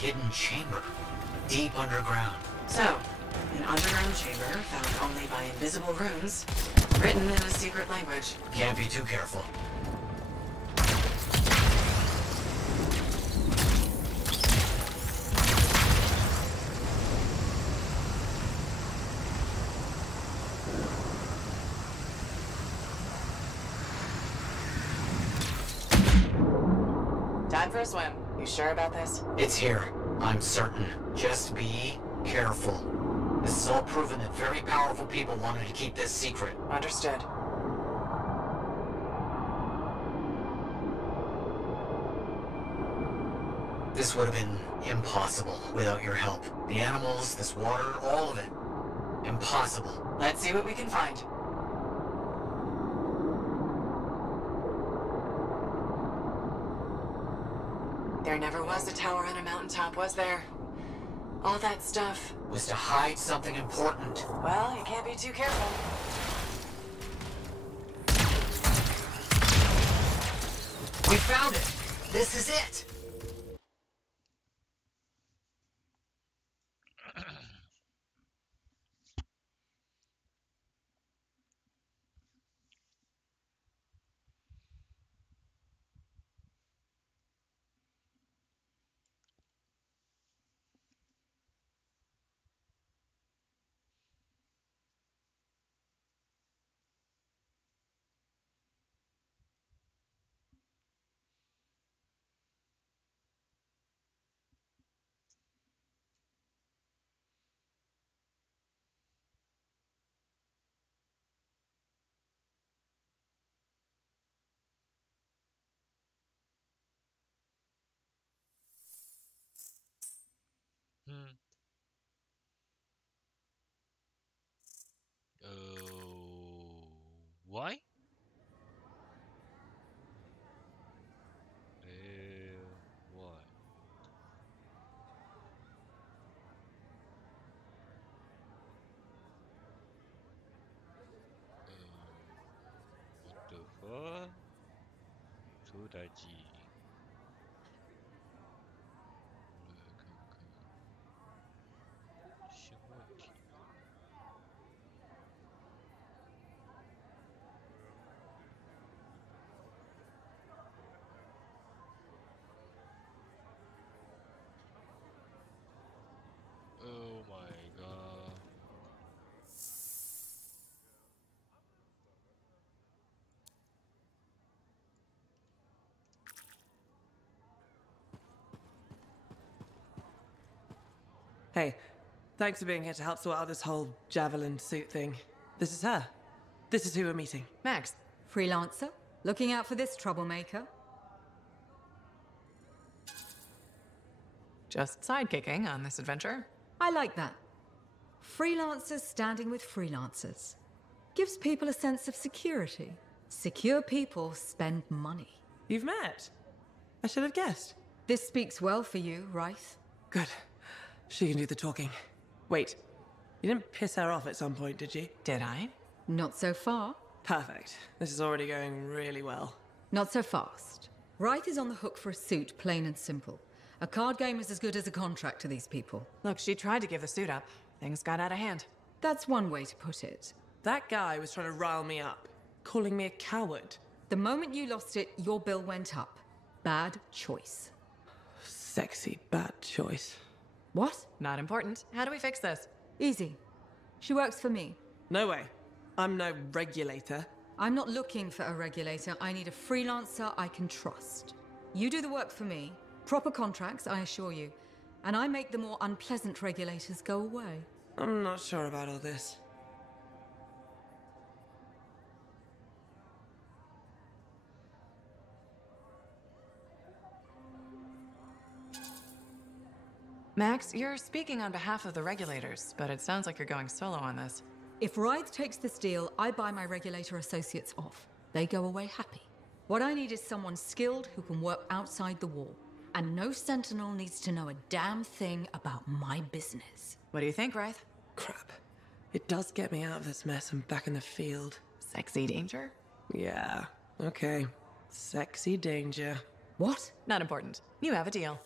Hidden chamber, deep underground. So, an underground chamber found only by invisible runes, written in a secret language. Can't be too careful. Time for a swim. You sure about this? It's here. I'm certain. Just be careful. This is all proven that very powerful people wanted to keep this secret. Understood. This would have been impossible without your help. The animals, this water, all of it. Impossible. Let's see what we can find. There never was a tower on a mountaintop, was there? All that stuff was to hide something important. Well, you can't be too careful. We found it! This is it! Why? Why? What the fuck? 出代志。我来看看，新问题。Oh my god. Hey, thanks for being here to help sort out this whole javelin suit thing. This is her. This is who we're meeting. Max. Freelancer? Looking out for this troublemaker? Just sidekicking on this adventure. I like that. Freelancers standing with freelancers. Gives people a sense of security. Secure people spend money. You've met? I should have guessed. This speaks well for you, Rice. Good. She can do the talking. Wait, you didn't piss her off at some point, did you? Did I? Not so far. Perfect. This is already going really well. Not so fast. Wright is on the hook for a suit, plain and simple. A card game is as good as a contract to these people. Look, she tried to give the suit up. Things got out of hand. That's one way to put it. That guy was trying to rile me up, calling me a coward. The moment you lost it, your bill went up. Bad choice. Sexy bad choice. What? Not important. How do we fix this? Easy. She works for me. No way. I'm no regulator. I'm not looking for a regulator. I need a freelancer I can trust. You do the work for me. Proper contracts, I assure you. And I make the more unpleasant regulators go away. I'm not sure about all this. Max, you're speaking on behalf of the regulators, but it sounds like you're going solo on this. If Wright takes this deal, I buy my regulator associates off. They go away happy. What I need is someone skilled who can work outside the wall. And no sentinel needs to know a damn thing about my business. What do you think, Wright? Crap. It does get me out of this mess and back in the field. Sexy danger? Yeah, okay. Sexy danger. What? Not important. You have a deal.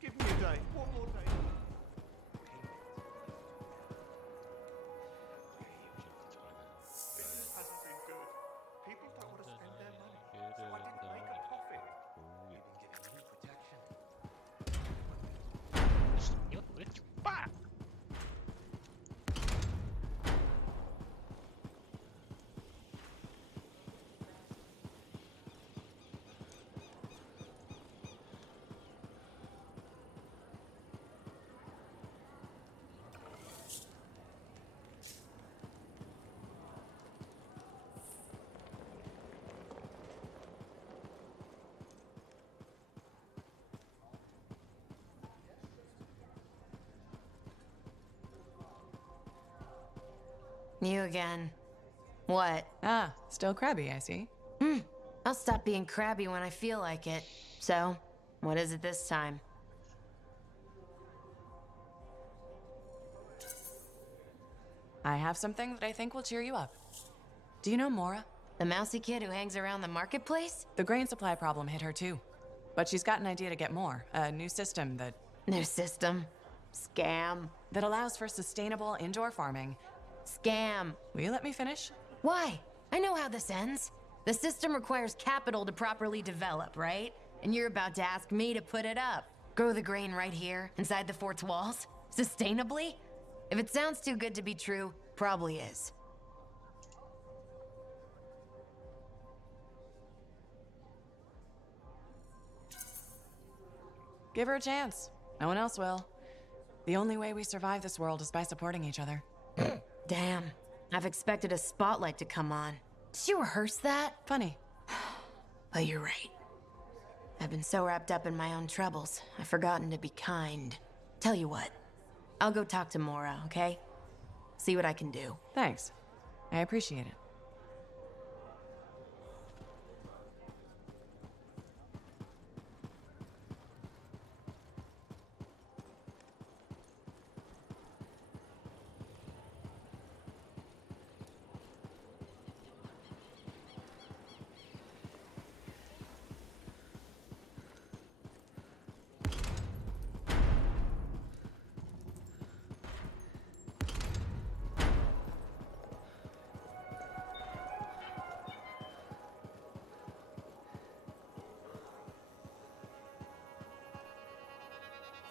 Give me a day. One more day. Business hasn't been good. People don't want to spend their money, so I didn't make a profit. You've been giving me protection. You again. What? Ah, still crabby, I see. I'll stop being crabby when I feel like it. So, what is it this time? I have something that I think will cheer you up. Do you know Mora? The mousy kid who hangs around the marketplace? The grain supply problem hit her too. But she's got an idea to get more. A new system that... New system? Scam. That allows for sustainable indoor farming. Scam. Will you let me finish? Why? I know how this ends. The system requires capital to properly develop, right? And you're about to ask me to put it up. Grow the grain right here, inside the fort's walls? Sustainably? If it sounds too good to be true, probably is. Give her a chance. No one else will. The only way we survive this world is by supporting each other. Damn. I've expected a spotlight to come on. Did you rehearse that? Funny. But you're right. I've been so wrapped up in my own troubles, I've forgotten to be kind. Tell you what, I'll go talk to Mora, okay? See what I can do. Thanks. I appreciate it.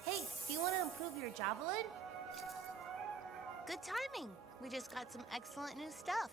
Hey, do you want to improve your javelin? Good timing. We just got some excellent new stuff.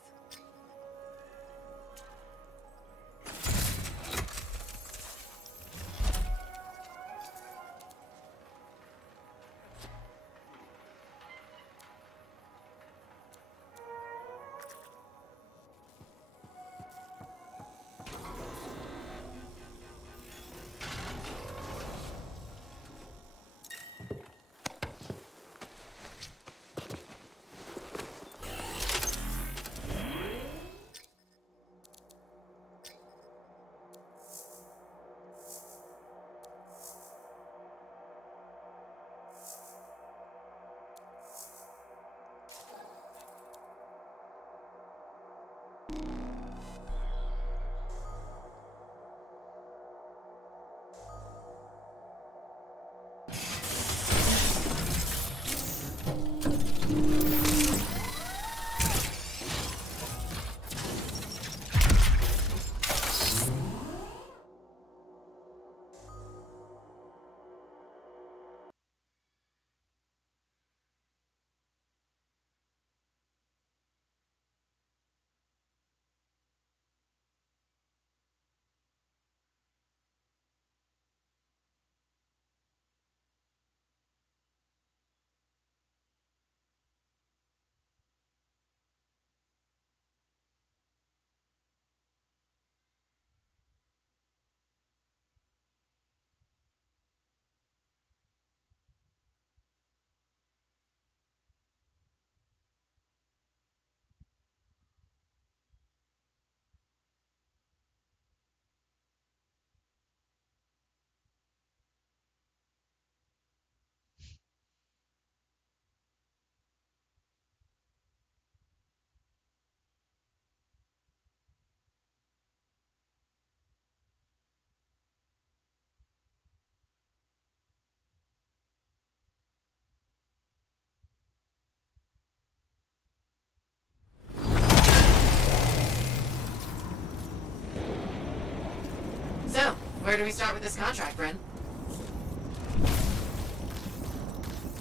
So, where do we start with this contract, Bryn?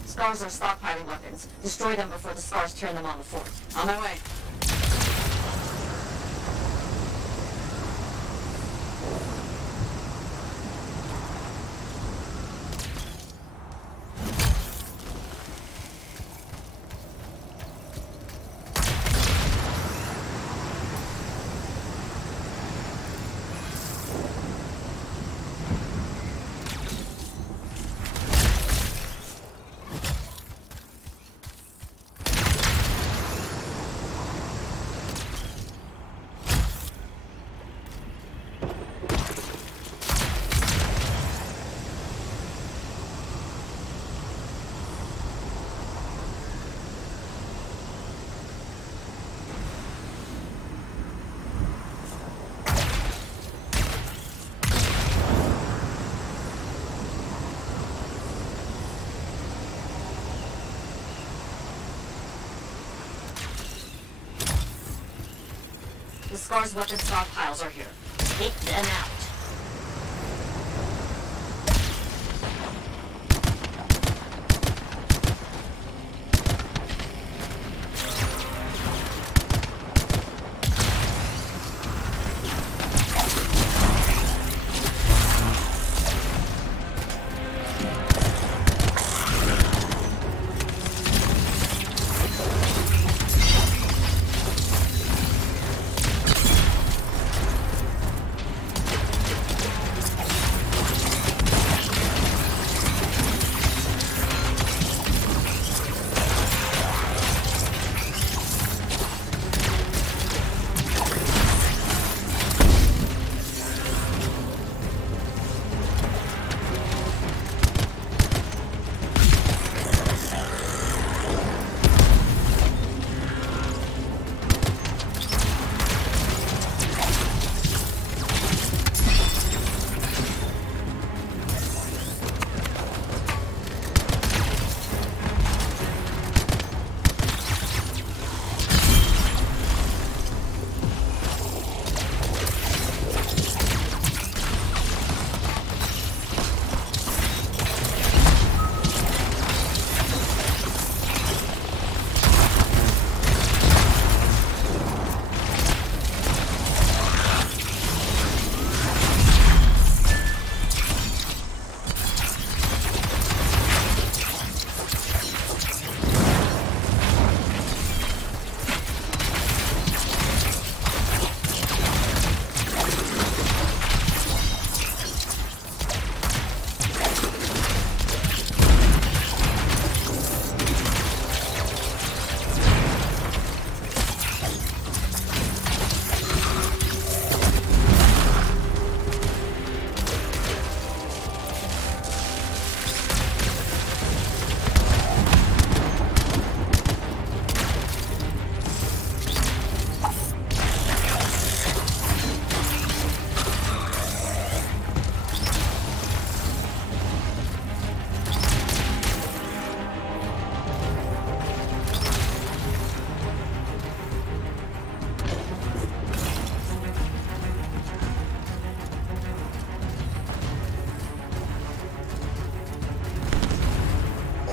Scars are stockpiling weapons. Destroy them before the Scars turn them on the fort. On my way. The Scars' weapon stockpiles are here. Take them out.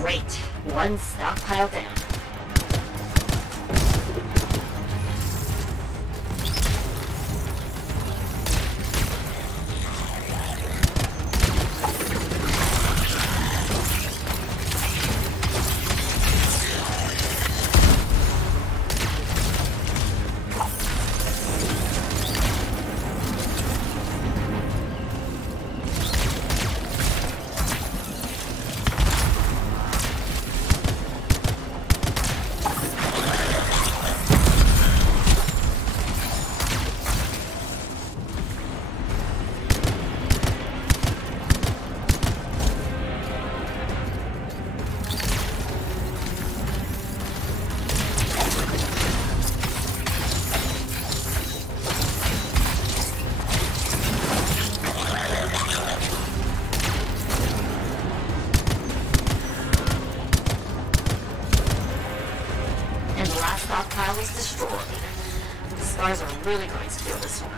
Great. One stockpile down. Stockpile is destroyed. The scars are really going to feel this one.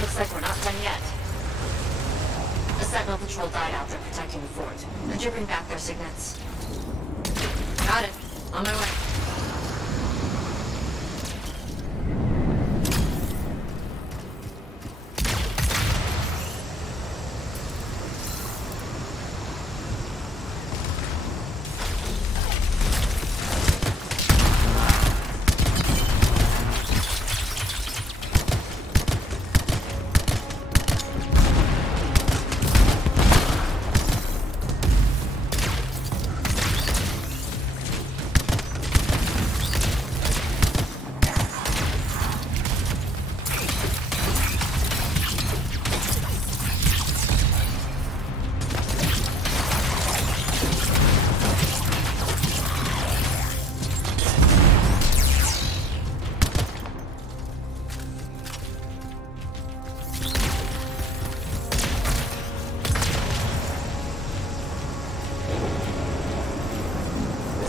Looks like we're not done yet. The Sentinel patrol died out there protecting the fort. Could you bring back their signets? Got it. On my way.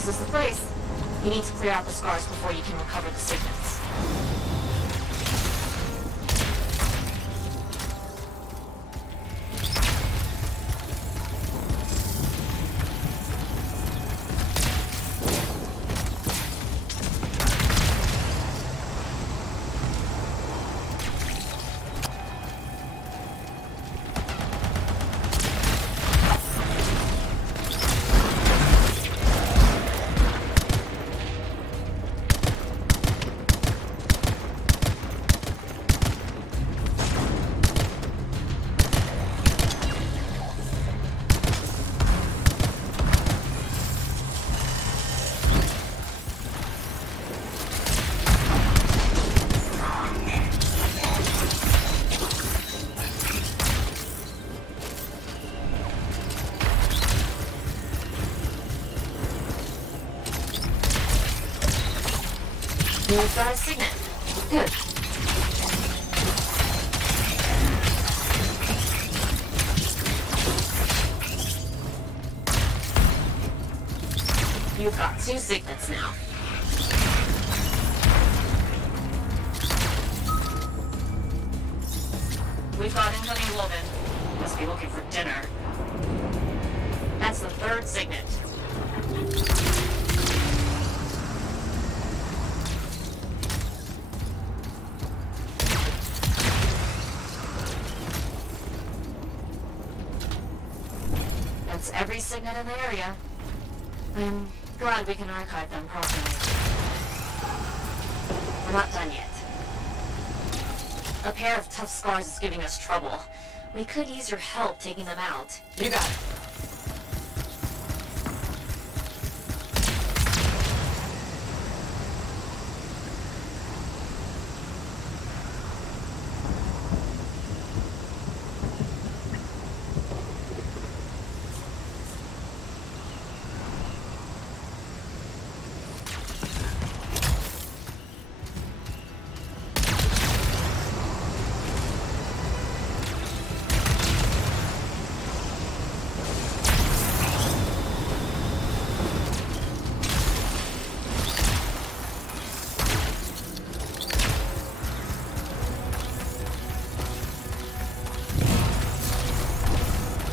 This is the place. You need to clear out the scars before you can recover the signets. You've got a signet. Good. You've got 2 signets now. We've got incoming Wolven. Must be looking for dinner. That's the third signet. That's every signet in the area. I'm glad we can archive them properly. We're not done yet. A pair of tough scars is giving us trouble. We could use your help taking them out. You got it.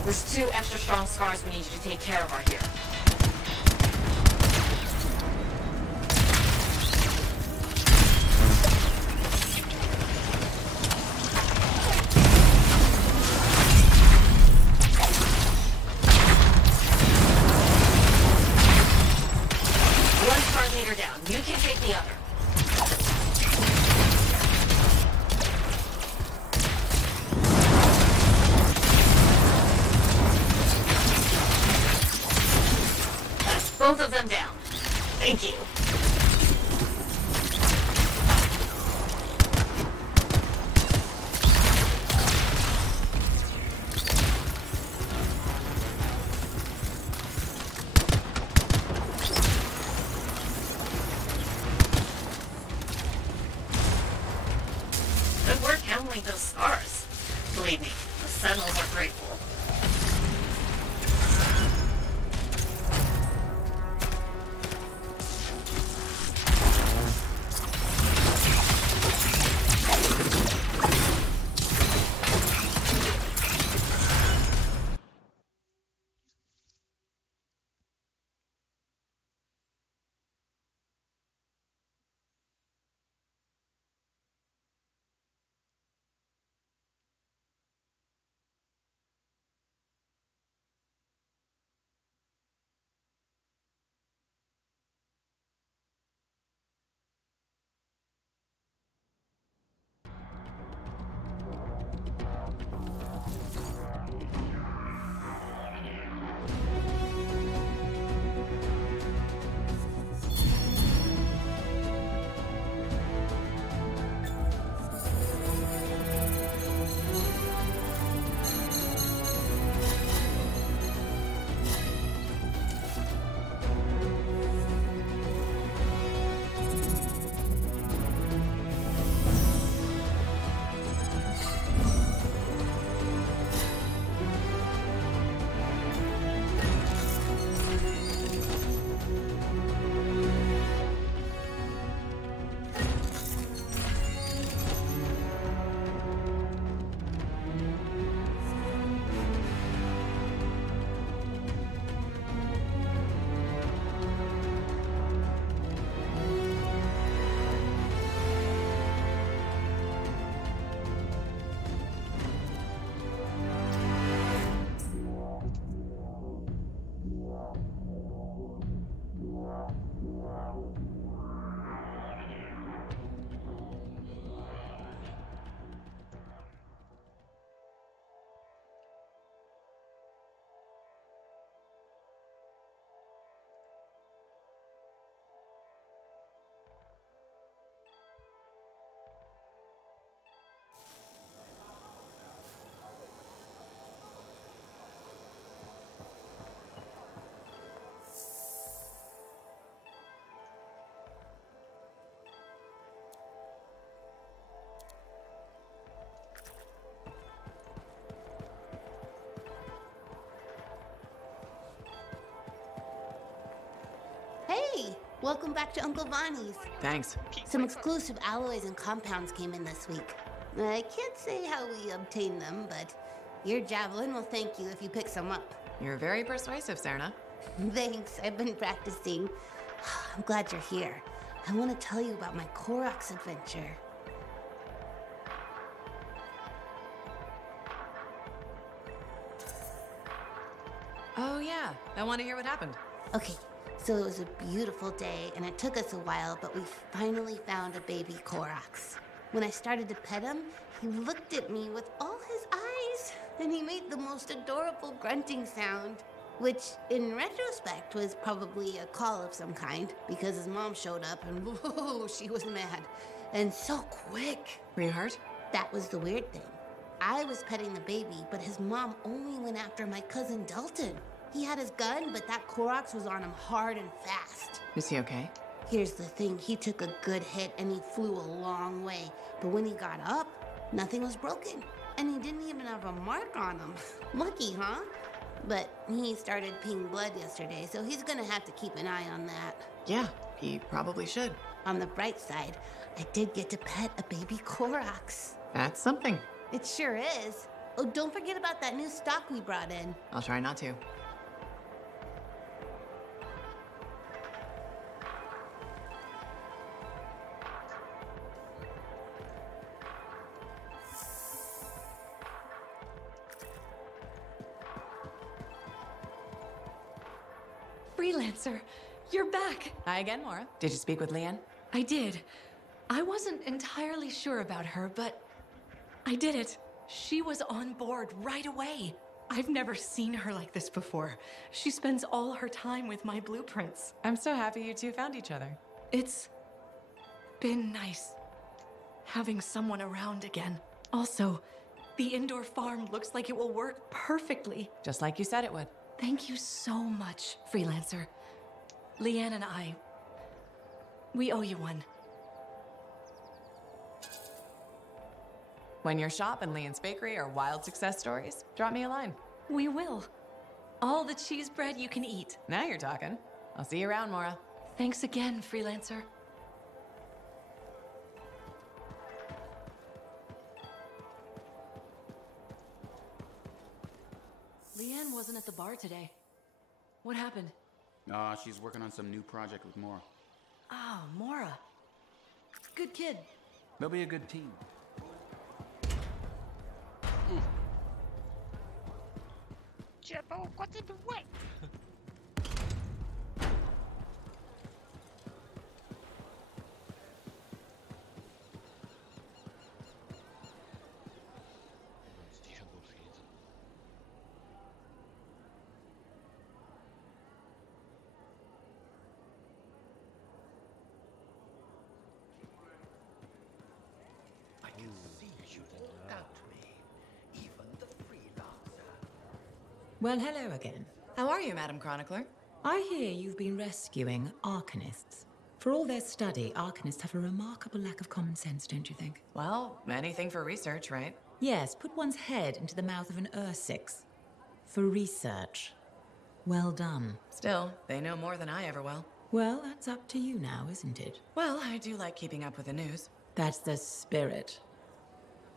There's 2 extra strong scars we need you to take care of right here. One scar leader down. You can take the other. Both of them down. Thank you. Good work handling those scars. Believe me, the Sentinels are grateful. Hey, welcome back to Uncle Vonnie's. Thanks. Some exclusive alloys and compounds came in this week. I can't say how we obtained them, but Your javelin will thank you if you pick some up. You're very persuasive, Serna. Thanks, I've been practicing. I'm glad you're here. I want to tell you about my Koroks adventure. Oh, yeah. I want to hear what happened. Okay, so it was a beautiful day, and it took us a while, but we finally found a baby Koroks. When I started to pet him, he looked at me with all his eyes, and he made the most adorable grunting sound, which, in retrospect, was probably a call of some kind, because his mom showed up, and whoa, she was mad. And so quick. Were you hurt? That was the weird thing. I was petting the baby, but his mom only went after my cousin Dalton. He had his gun, but that Koroks was on him hard and fast. Is he okay? Here's the thing, he took a good hit and he flew a long way. But when he got up, nothing was broken. And he didn't even have a mark on him. Lucky, huh? But he started peeing blood yesterday, so he's gonna have to keep an eye on that. Yeah, he probably should. On the bright side, I did get to pet a baby Koroks. That's something. It sure is. Oh, don't forget about that new stock we brought in. I'll try not to. Freelancer, you're back. Hi again, Mora. Did you speak with Leanne? I did. I wasn't entirely sure about her, but I did it. She was on board right away. I've never seen her like this before. She spends all her time with my blueprints. I'm so happy you two found each other. It's been nice having someone around again. Also, the indoor farm looks like it will work perfectly. Just like you said it would. Thank you so much, Freelancer. Leanne and I, we owe you one. When your shop and Leanne's bakery are wild success stories, drop me a line. We will. All the cheese bread you can eat. Now you're talking. I'll see you around, Mora. Thanks again, Freelancer. Leanne wasn't at the bar today. What happened? She's working on some new project with Mora. Ah, Mora. Good kid. They'll be a good team. Jebo got in the way. I can see you all doubt me, even the freelancer. Well, hello again. How are you, Madam Chronicler? I hear you've been rescuing Arcanists. For all their study, Arcanists have a remarkable lack of common sense, don't you think? Well, anything for research, right? Yes, put one's head into the mouth of an Ursix. For research. Well done. Still, they know more than I ever will. Well, that's up to you now, isn't it? Well, I do like keeping up with the news. That's the spirit.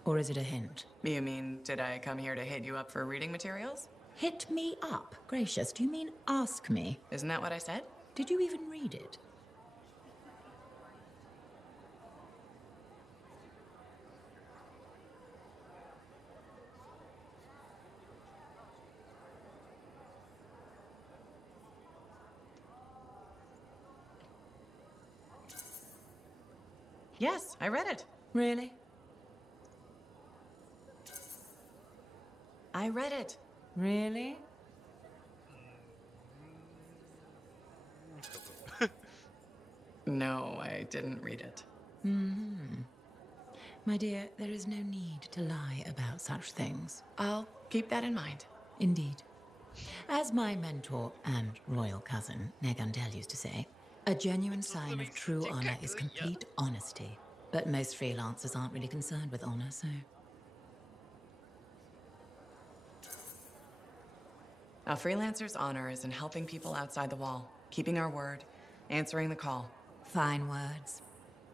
Or is it a hint? You mean, did I come here to hit you up for reading materials? Hit me up? Gracious, do you mean ask me? Isn't that what I said? Did you even read it? Yes, I read it. Really? I read it. Really? No, I didn't read it. Hmm. My dear, there is no need to lie about such things. I'll keep that in mind. Indeed. As my mentor and royal cousin, Negandel, used to say, a genuine sign of true honor is complete honesty. But most freelancers aren't really concerned with honor, so... A freelancer's honor is in helping people outside the wall, keeping our word, answering the call. Fine words.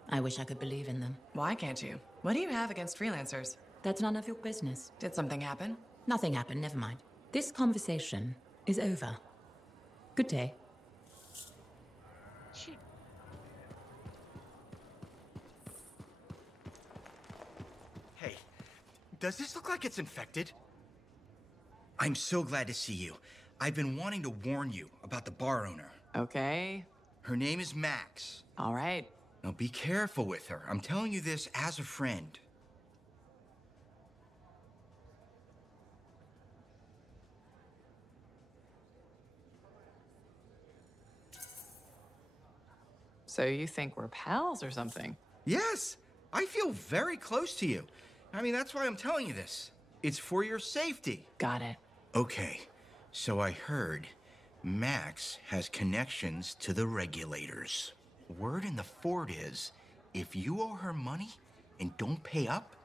I wish I could believe in them. Why can't you? What do you have against freelancers? That's none of your business. Did something happen? Nothing happened, never mind. This conversation is over. Good day. Hey, does this look like it's infected? I'm so glad to see you. I've been wanting to warn you about the bar owner. Okay. Her name is Max. All right. Now be careful with her. I'm telling you this as a friend. So you think we're pals or something? Yes, I feel very close to you. I mean, that's why I'm telling you this. It's for your safety. Got it. Okay, so I heard Max has connections to the regulators. Word in the fort is, if you owe her money and don't pay up,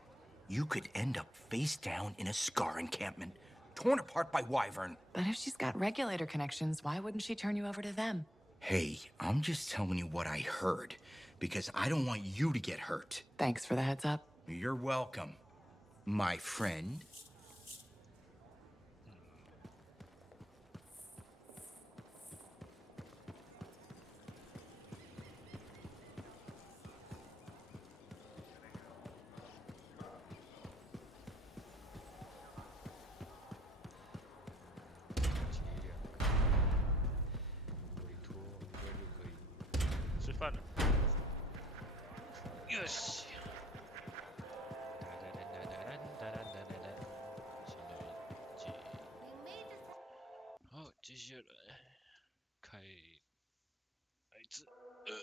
you could end up face down in a Scar encampment, torn apart by Wyvern. But if she's got regulator connections, why wouldn't she turn you over to them? Hey, I'm just telling you what I heard, because I don't want you to get hurt. Thanks for the heads up. You're welcome, my friend. Yes. 好，接下来开来自12点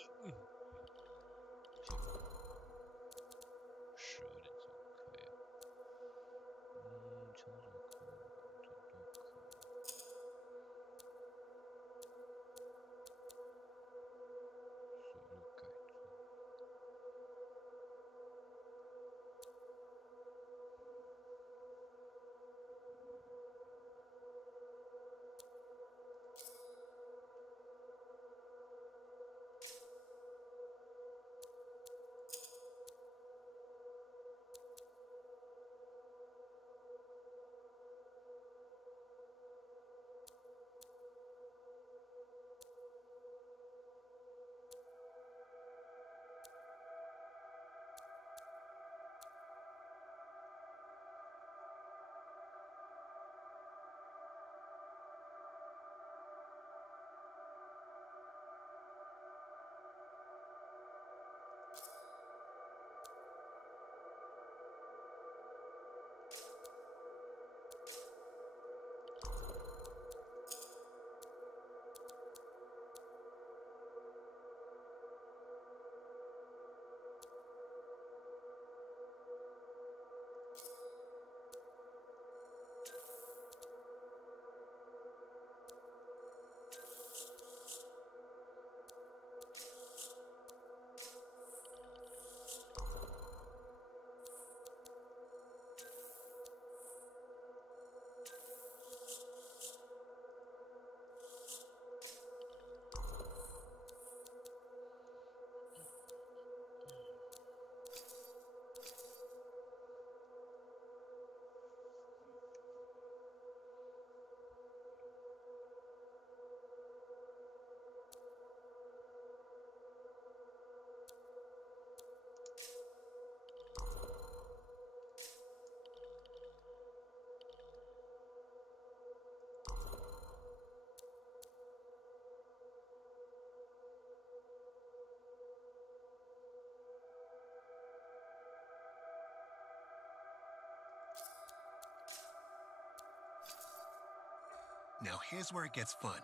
钟开，场所可水路改装。Now here's where it gets fun.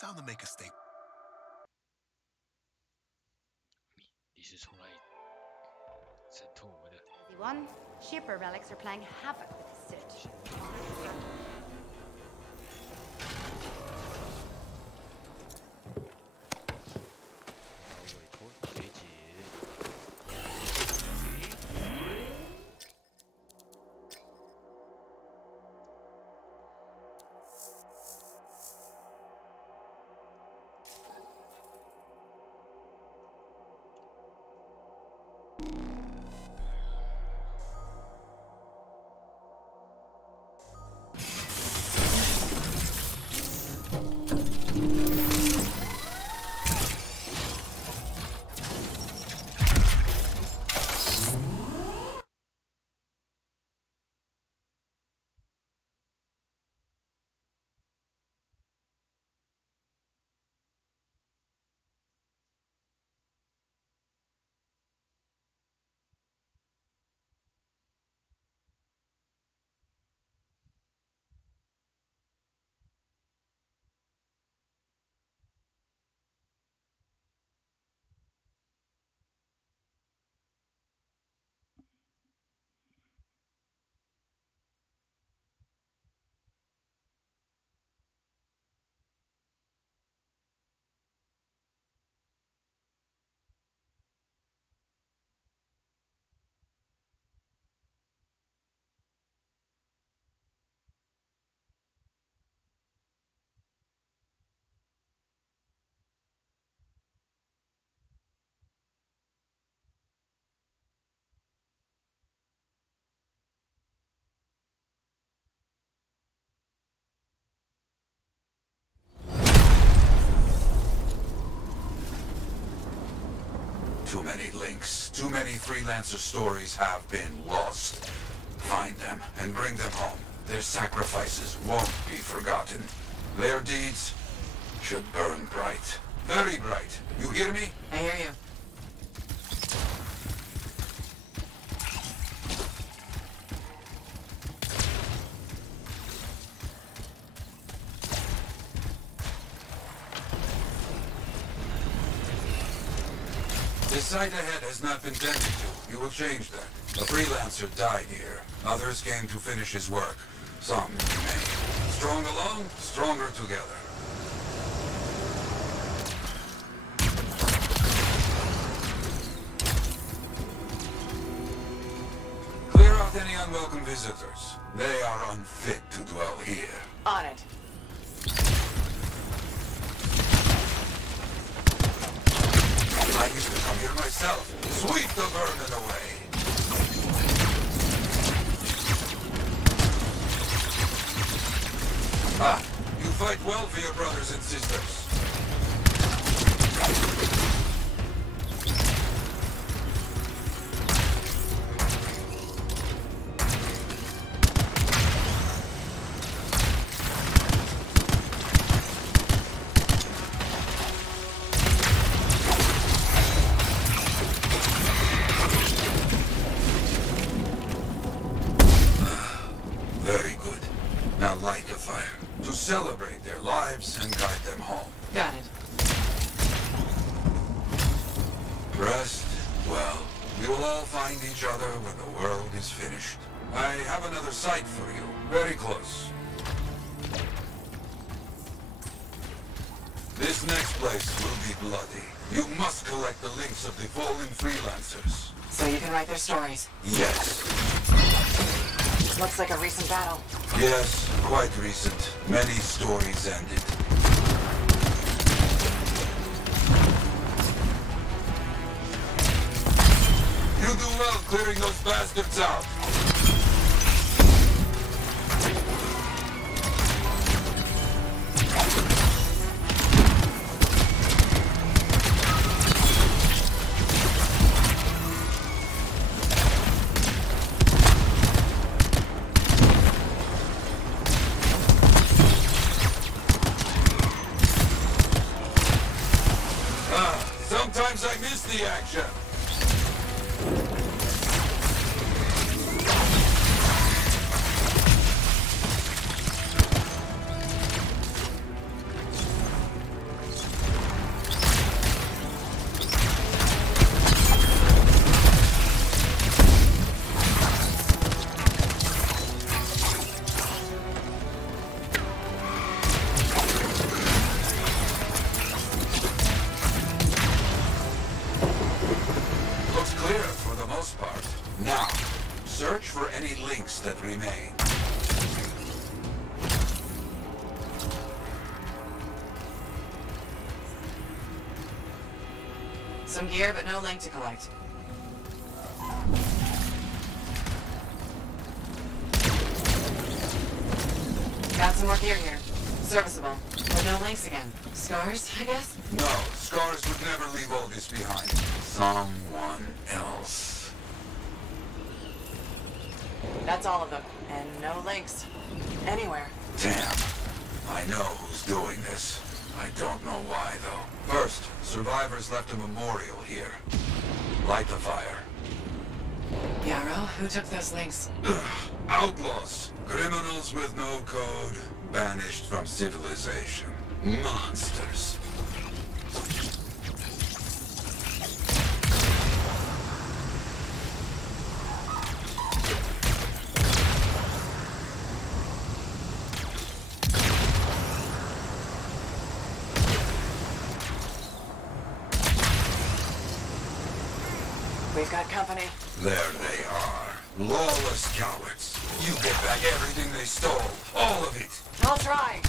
Time to make a statement. 你是从来渗透我的。 Everyone, Shaper relics are playing havoc with his suit. many links. Too many freelancer stories have been lost. Find them and bring them home. Their sacrifices won't be forgotten. Their deeds should burn bright. Very bright. You hear me? I hear you. The site ahead has not been tended to. You will change that. A freelancer died here. Others came to finish his work. Some remain. Strong alone, stronger together. Clear out any unwelcome visitors. They are unfit to dwell here. On it. I used to come here myself. Sweep the vermin away. Ah, you fight well for your brothers and sisters. Very good. Now light a fire to celebrate their lives and guide them home. Got it. Rest well. We will all find each other when the world is finished. I have another site for you, very close. This next place will be bloody. You must collect the links of the fallen freelancers. So you can write their stories. Yes. Looks like a recent battle. Yes, quite recent. Many stories ended. You do well clearing those bastards out. Sometimes I miss the action. Looks clear for the most part. Now, search for any links that remain. Some gear, but no link to collect. Got some more gear here. Serviceable. But no links again. Scars, I guess? No, scars would never leave all this behind. Someone else. That's all of them. And no links. Anywhere. Damn. I know who's doing this. I don't know why, though. First, survivors left a memorial here. Light the fire. Yarrow, who took those links? Outlaws. Criminals with no code. Banished from civilization. Monsters. We've got company. There they are. Lawless cowards. You get back everything they stole. All of it. I'll try.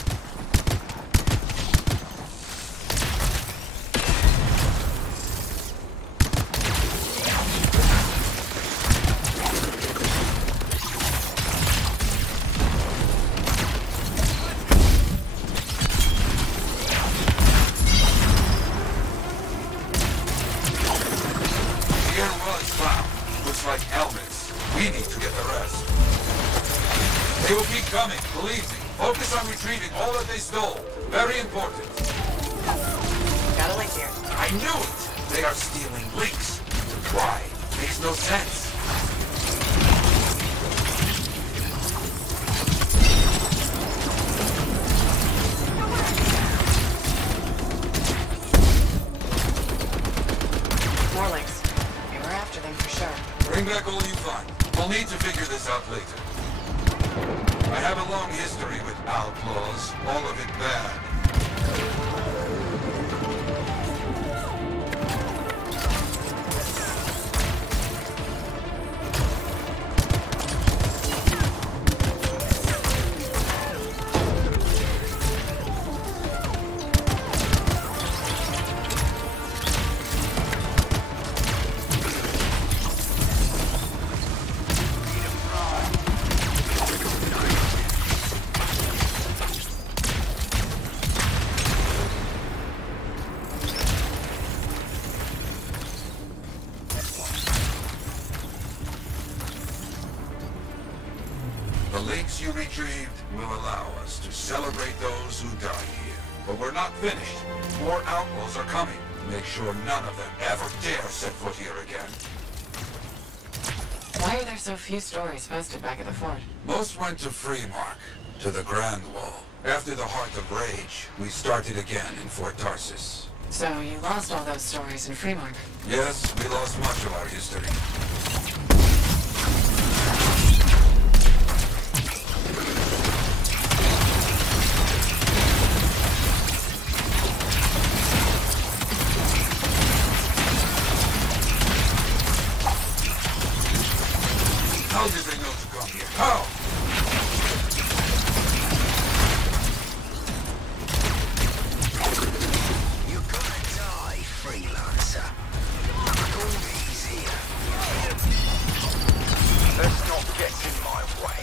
coming, believe me. Focus on retrieving all that they stole. Very important. Got a link here. I knew it! They are stealing links. Why? Makes no sense. More links. We were after them for sure. Bring back all you find. We'll need to figure this out later. I have a long history with outlaws, all of it bad. The links you retrieved will allow us to celebrate those who died here. But we're not finished. More outlaws are coming. Make sure none of them ever dare set foot here again. Why are there so few stories posted back at the fort? Most went to Freemark, to the Grand Wall. After the Heart of Rage, we started again in Fort Tarsis. So you lost all those stories in Freemark? Yes, we lost much of our history. How did they know to come here? How? You're gonna die, freelancer. All these here. Let's not get in my way.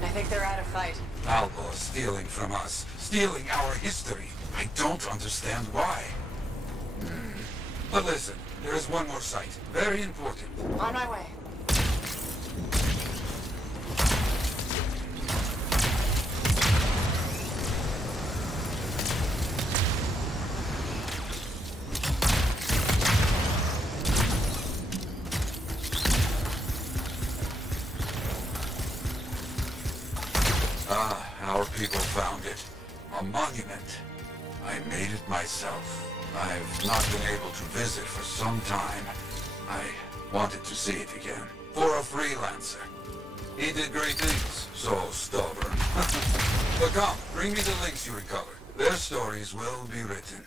I think they're out of fight. Outlaws stealing from us, stealing our history. I don't understand why. But listen, there is one more site. Very important. On my way. Ah, our people found it. A monument. I made it myself. I've not been able to visit for some time. I wanted to see it again. For a freelancer. He did great things. So stubborn. But come, bring me the links you recovered. Their stories will be written.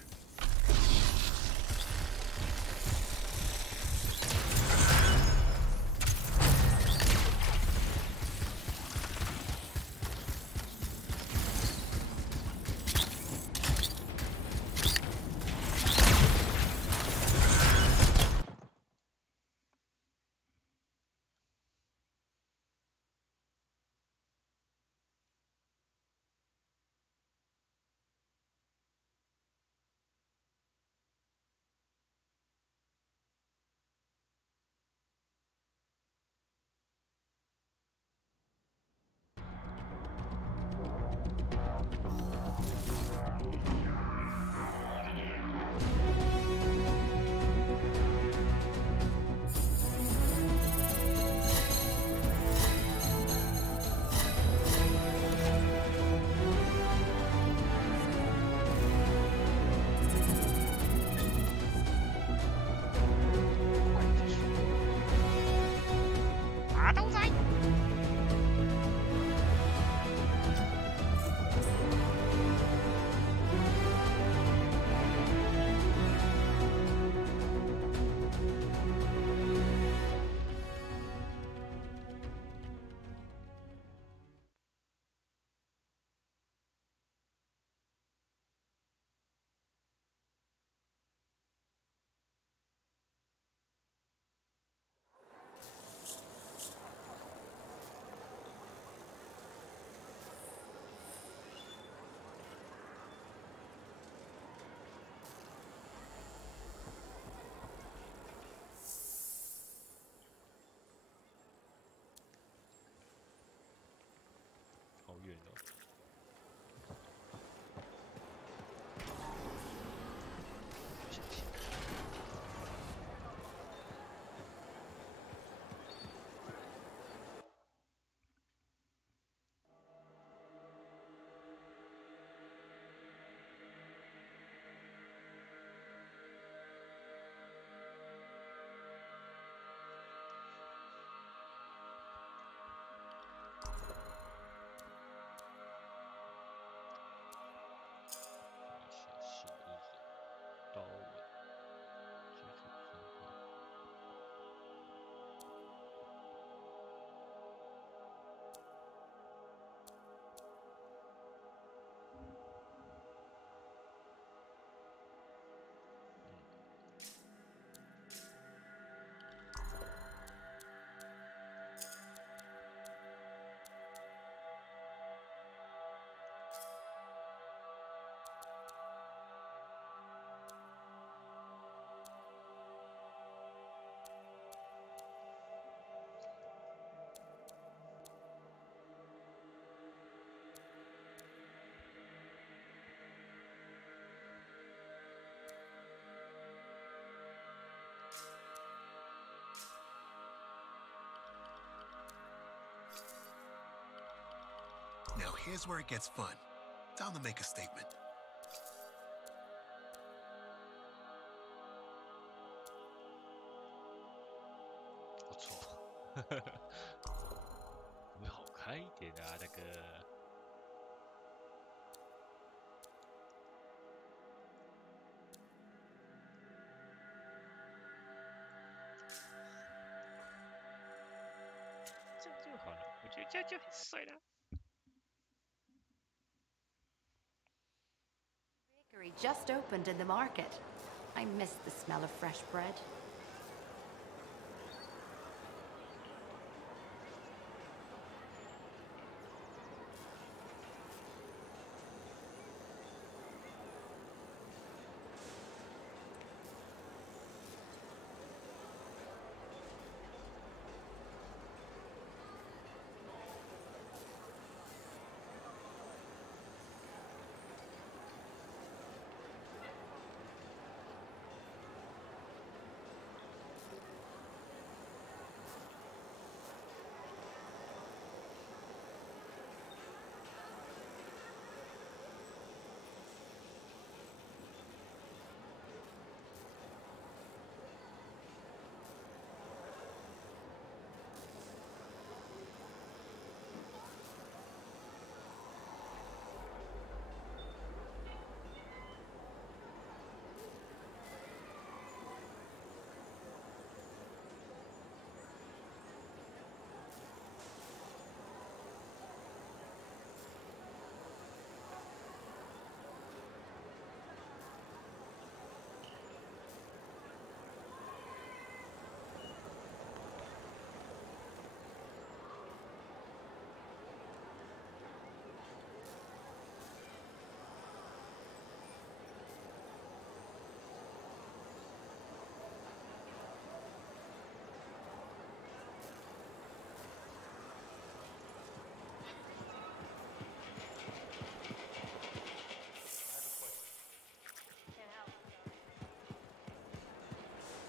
Now here's where it gets fun. Time to make a statement. 不错，会好看一点啊，那个。这样就好了，我觉得这样就很帅了。Bakery just opened in the market. I miss the smell of fresh bread.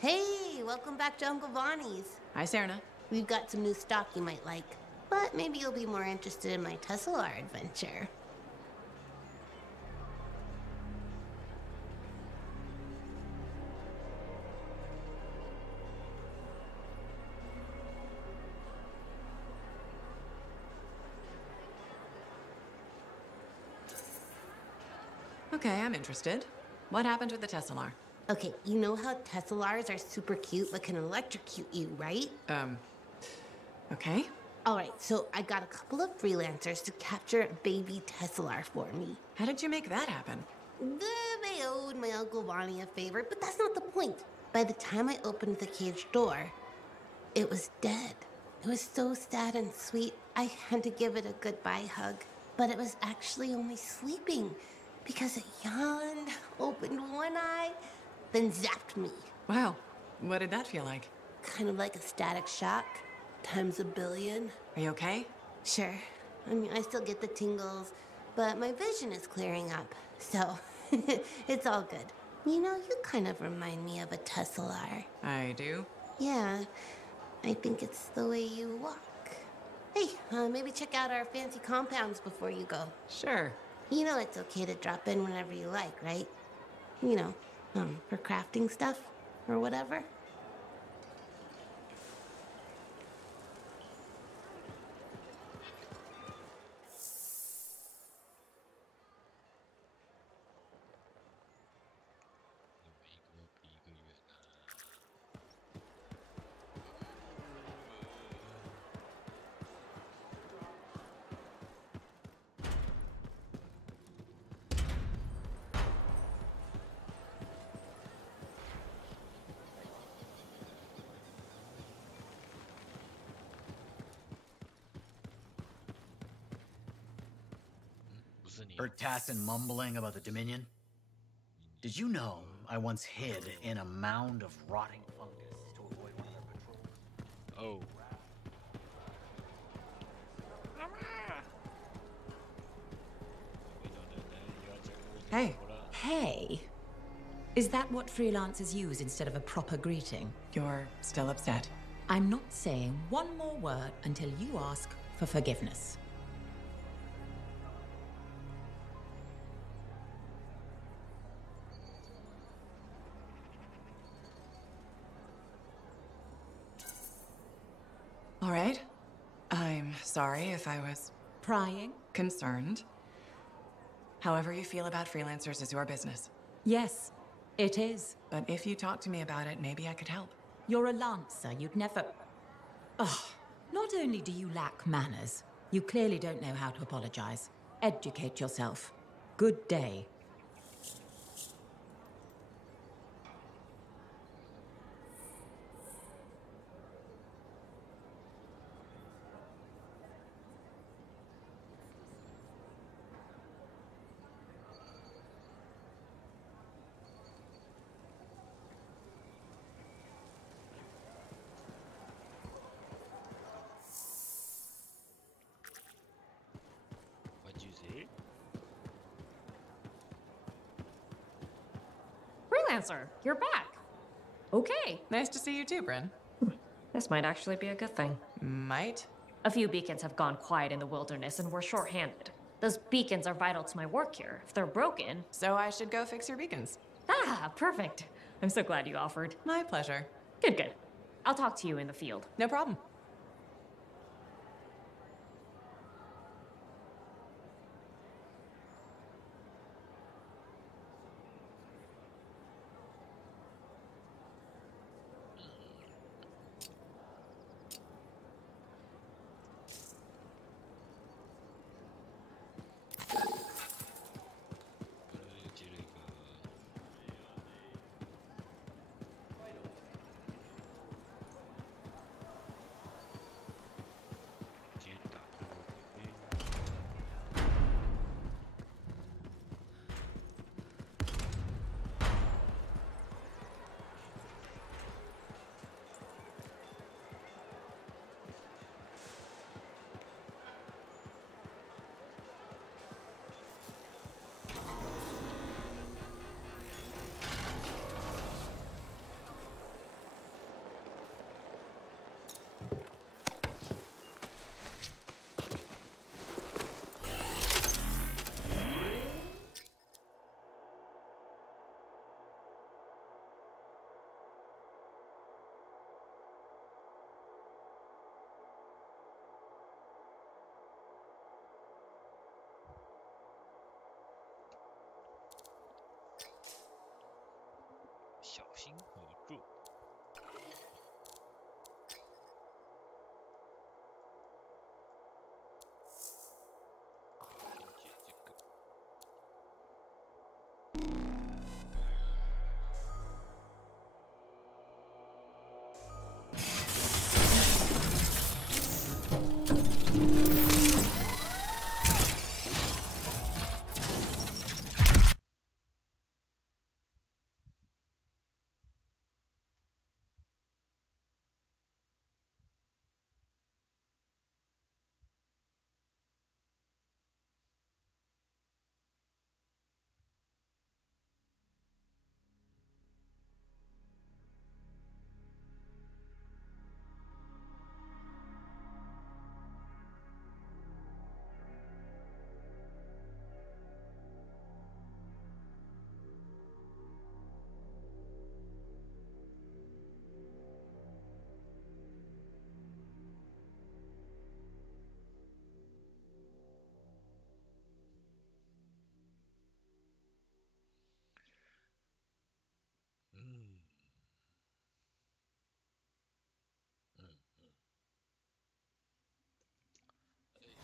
Hey, welcome back to Uncle Bonnie's. Hi, Serna. We've got some new stock you might like, but maybe you'll be more interested in my Tesla adventure. Okay, I'm interested. What happened with the Tesla? Okay, you know how Teslars are super cute but can electrocute you, right? Okay. All right, so I got a couple of freelancers to capture a baby Teslar for me. How did you make that happen? They owed my Uncle Bonnie a favor, but that's not the point. By the time I opened the cage door, it was dead. It was so sad and sweet, I had to give it a goodbye hug. But it was actually only sleeping because it yawned, opened one eye, then zapped me. Wow. What did that feel like? Kind of like a static shock, times a billion. Are you okay? Sure. I mean, I still get the tingles, but my vision is clearing up, so it's all good. You know, you kind of remind me of a Teslar. I do? Yeah, I think it's the way you walk. Hey, maybe check out our fancy compounds before you go. Sure. You know it's okay to drop in whenever you like, right? You know, for crafting stuff or whatever. Heard Tassin mumbling about the Dominion? Did you know I once hid in a mound of rotting fungus to avoid one of their patrols? Oh. Hey. Hey. Is that what freelancers use instead of a proper greeting? You're still upset? I'm not saying one more word until you ask for forgiveness. Sorry if I was Prying? concerned. However you feel about freelancers is your business. Yes, it is. But if you talk to me about it, maybe I could help. You're a lancer. You'd never... Ugh. Not only do you lack manners, you clearly don't know how to apologize. Educate yourself. Good day. What'd you say? Freelancer, you're back. Okay. Nice to see you too, Bryn. This might actually be a good thing. Might? A few beacons have gone quiet in the wilderness and we're short-handed. Those beacons are vital to my work here. If they're broken... So I should go fix your beacons. Ah, perfect. I'm so glad you offered. My pleasure. Good, good. I'll talk to you in the field. No problem.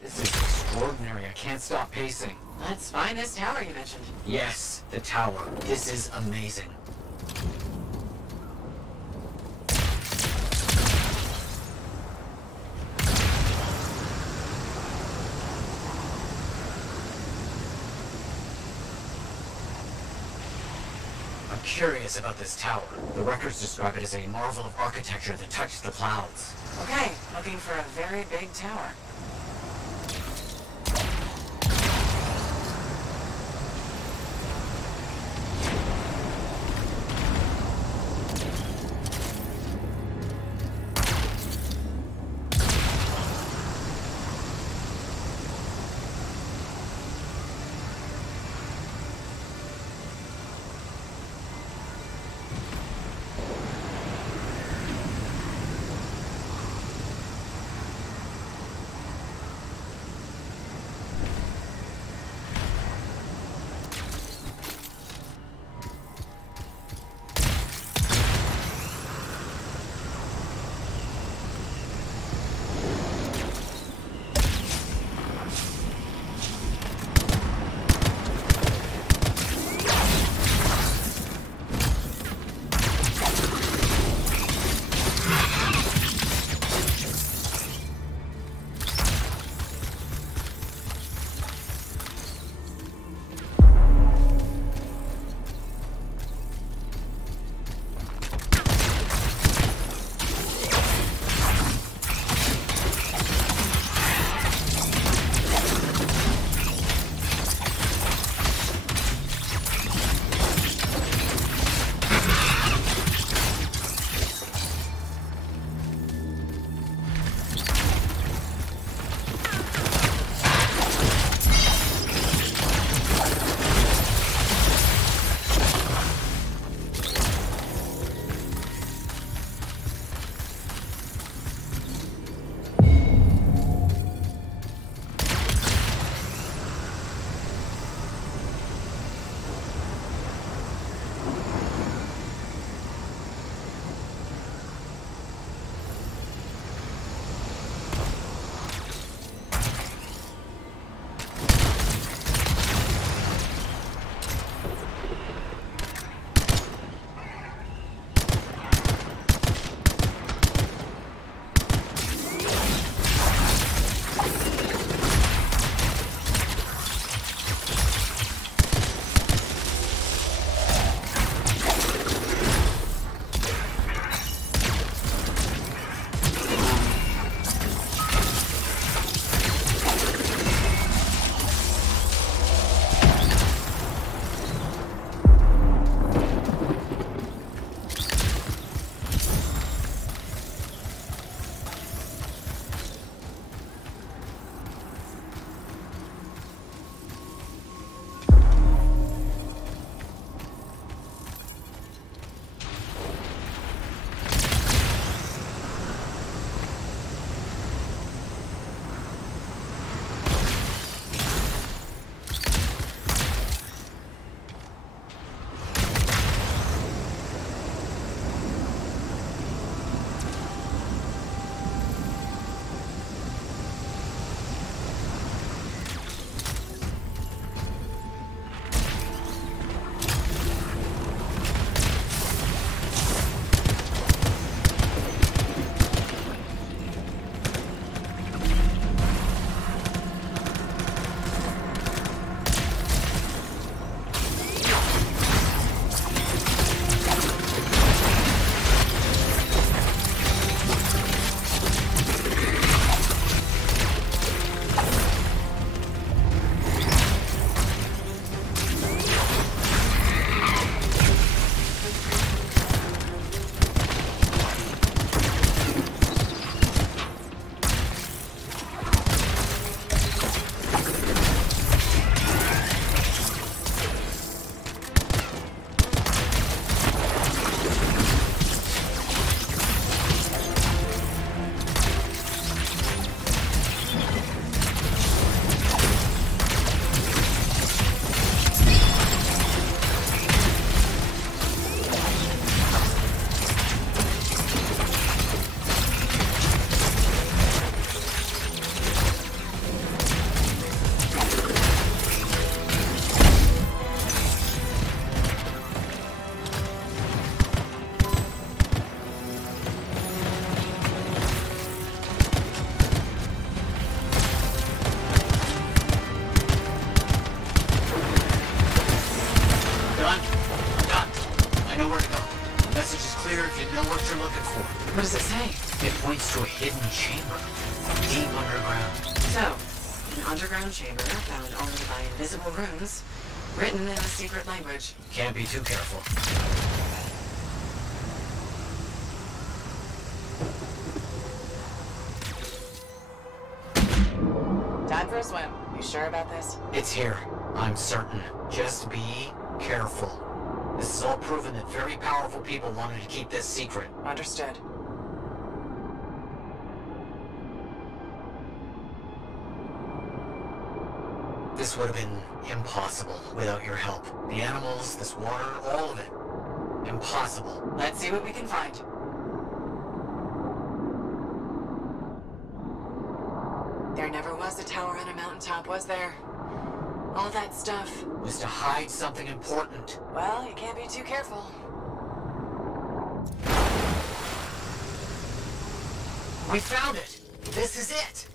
This is extraordinary. I can't stop pacing. Let's find this tower you mentioned. Yes, the tower. This is amazing. I'm curious about this tower. The records describe it as a marvel of architecture that touched the clouds. Okay, looking for a very big tower. know what you're looking for. What does it say? It points to a hidden chamber, deep underground. So, an underground chamber found only by invisible runes, written in a secret language. Can't be too careful. Time for a swim. You sure about this? It's here. I'm certain. Just be careful. This is all proven that very powerful people wanted to keep this secret. Understood. This would have been impossible without your help. The animals, this water, all of it. Impossible. Let's see what we can find. There never was a tower on a mountaintop, was there? All that stuff Was to hide something important. Well, you can't be too careful. We found it! This is it!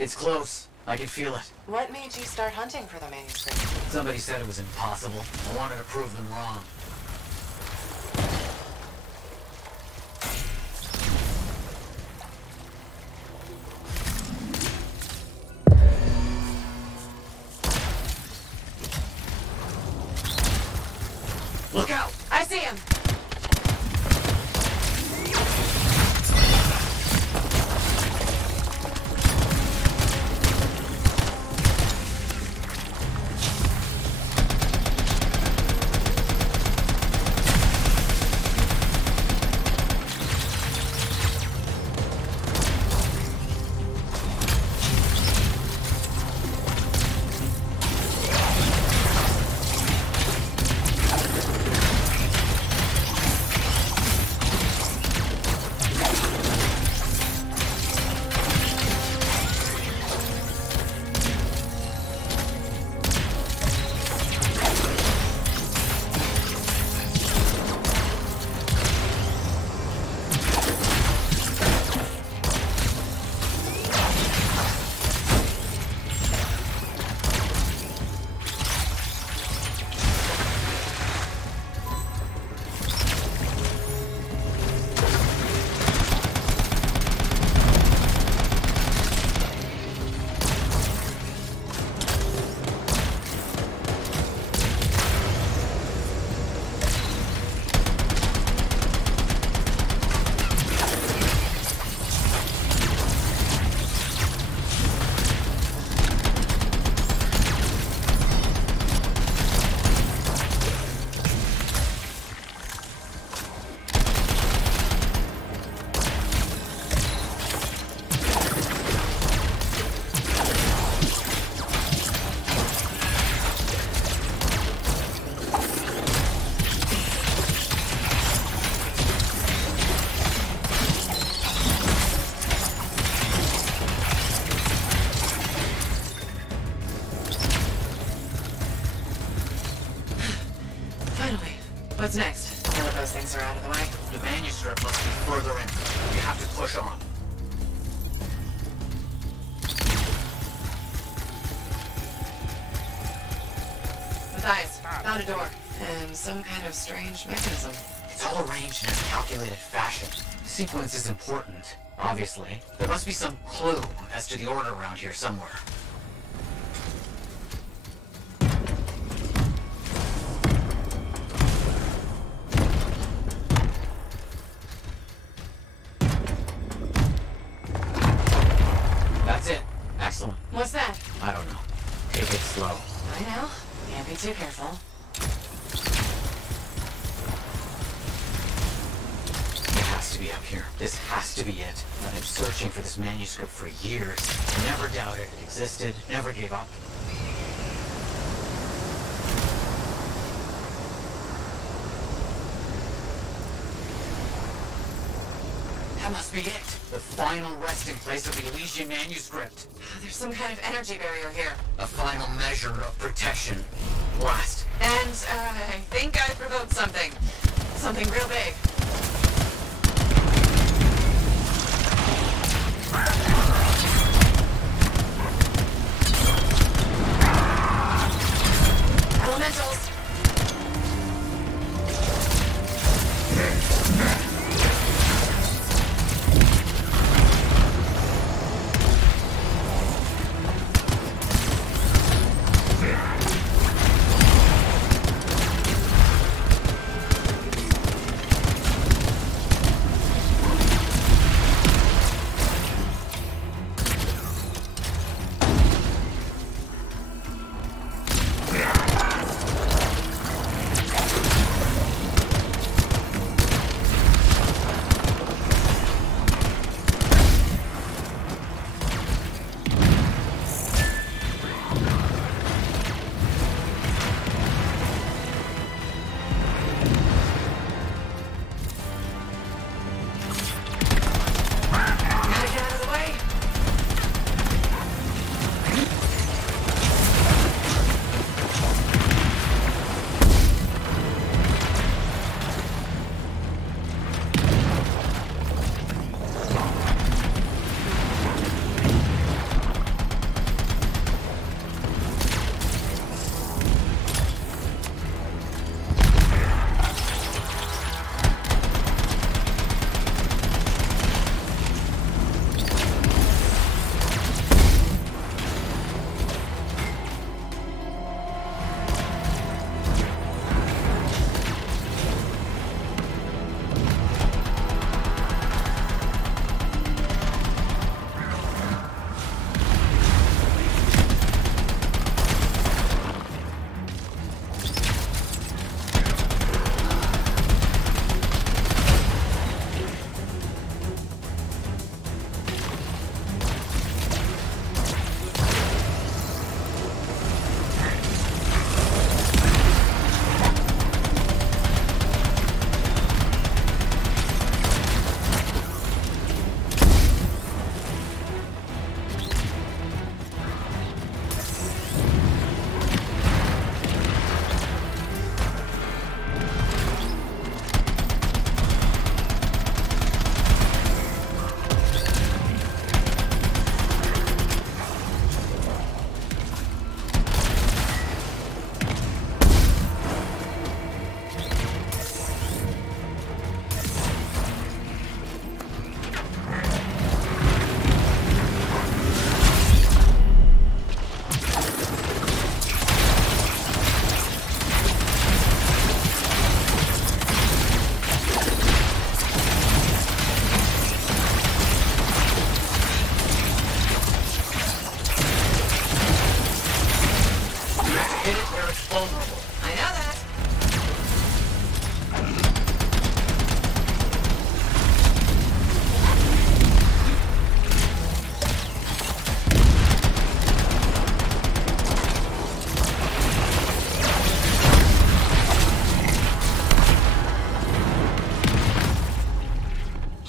It's close. I can feel it. What made you start hunting for the manuscript? Somebody said it was impossible. I wanted to prove them wrong. Look out! I see him! What's next? Now that those things are out of the way. The manuscript must be further in. You have to push on. Matthias, found a door. And some kind of strange mechanism. It's all arranged in a calculated fashion. The sequence is important, obviously. There must be some clue as to the order around here somewhere. Excellent. What's that? I don't know. Take it slow. I know. Can't be too careful. It has to be up here. This has to be it. I've been searching for this manuscript for years. Never doubted it existed. Never gave up. That must be it. The final resting place of the Elysian manuscript. There's some kind of energy barrier here. A final measure of protection. Blast. And, I think I provoked something. Something real big. Elementals!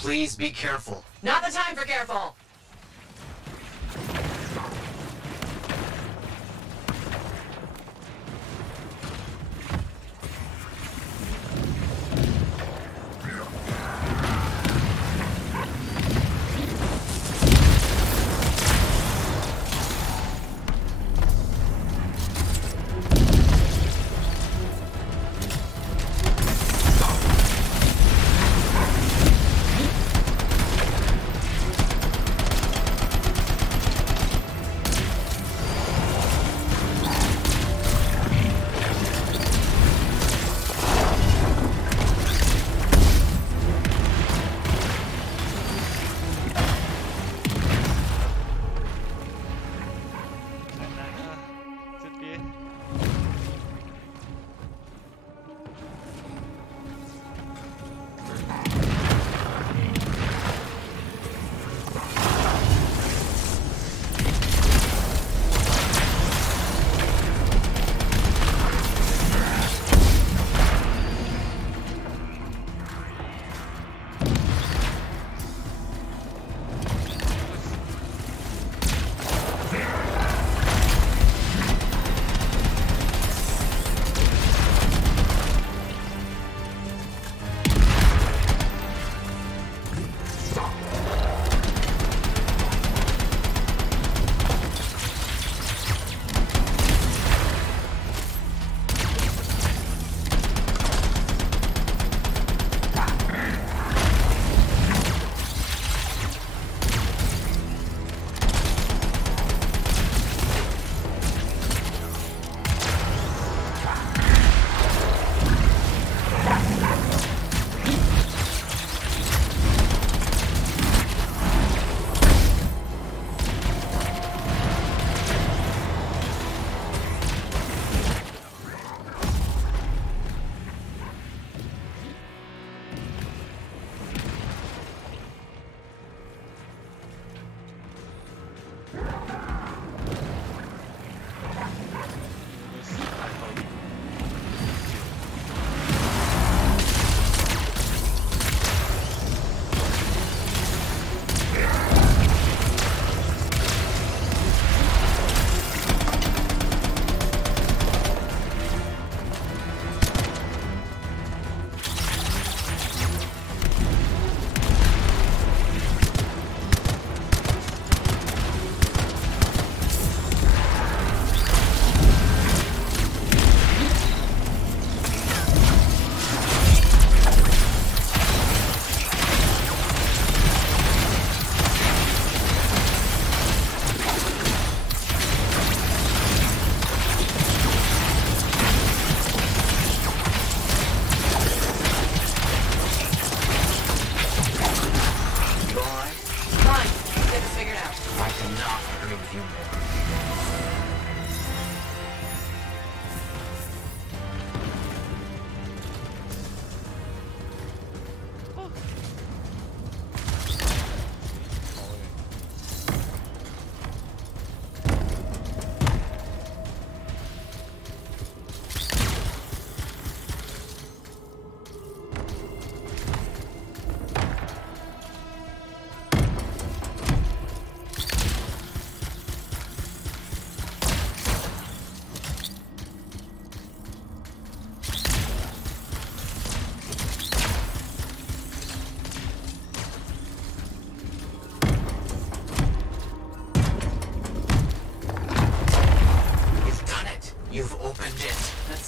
Please be careful. Not the time for careful!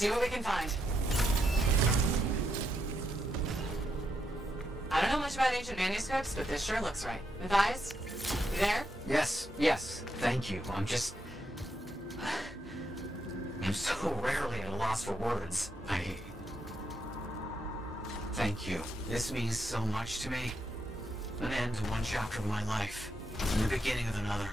see what we can find. I don't know much about ancient manuscripts, but this sure looks right. Matthias? You there? Yes. Thank you. I'm so rarely at a loss for words. Thank you. This means so much to me. An end to one chapter of my life, and the beginning of another.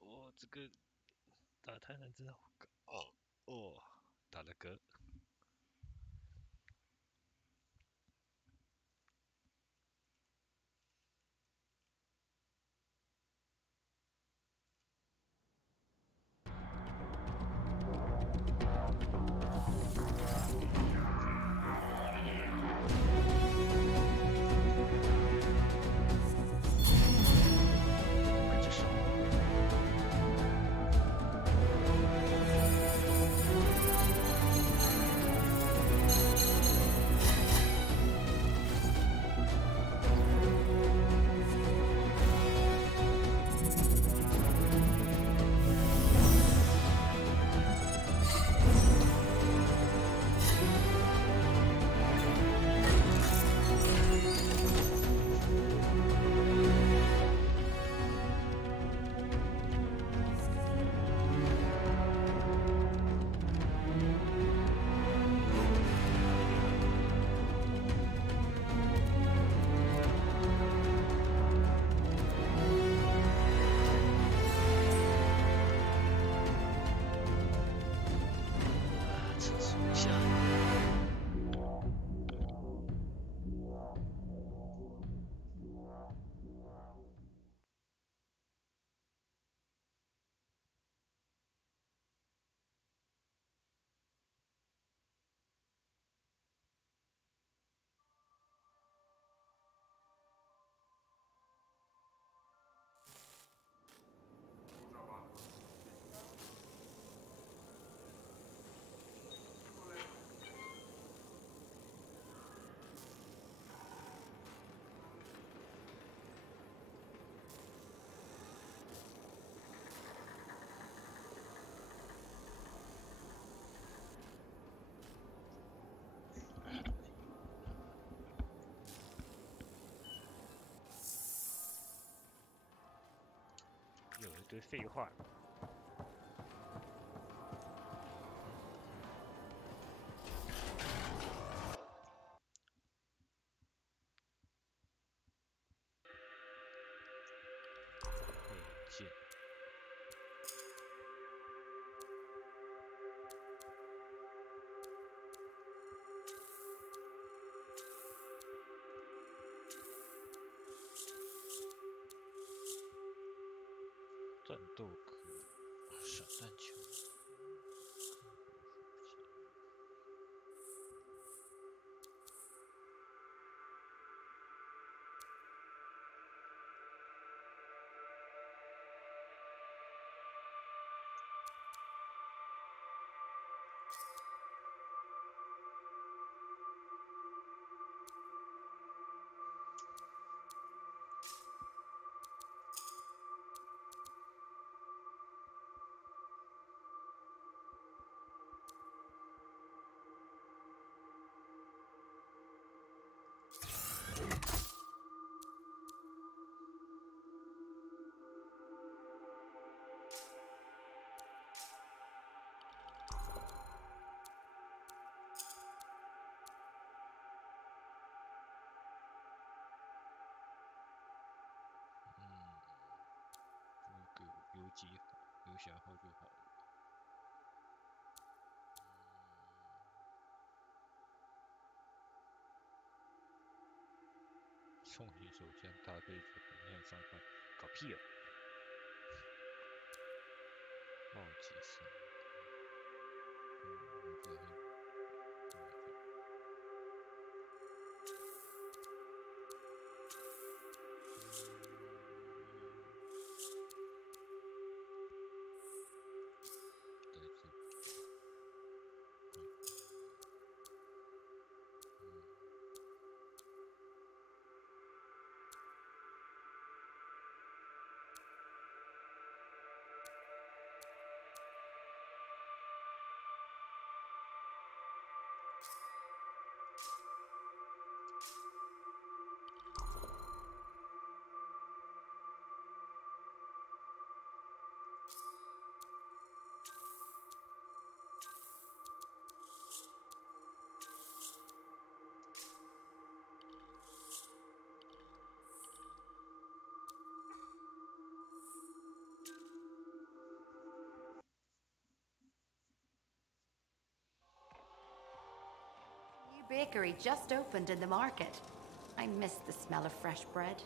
哦，这个打太难真的好高哦，打了嗝。有一堆废话。剑。战斗壳、散弹球。邮寄好，邮箱号就好了。重型手枪搭配着横向上翻，搞屁啊！暴击声，我觉得很。bakery just opened in the market. I miss the smell of fresh bread.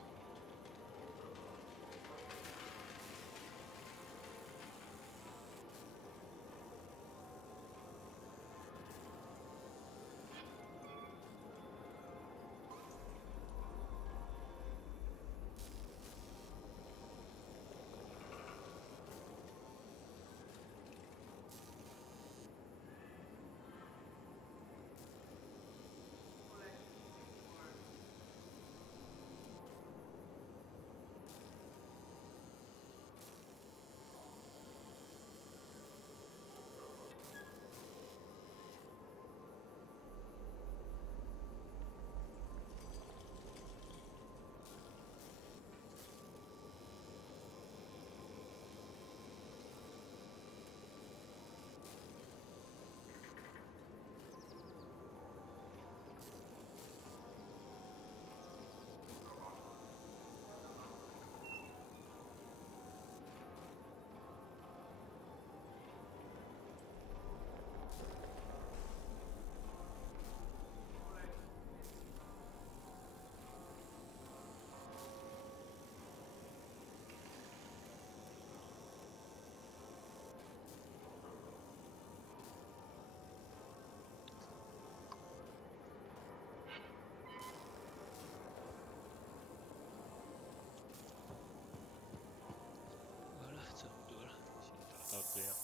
好了，差不多了，先打到这样。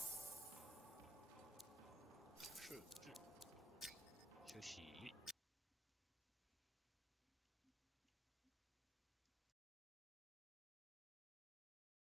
设置，休息。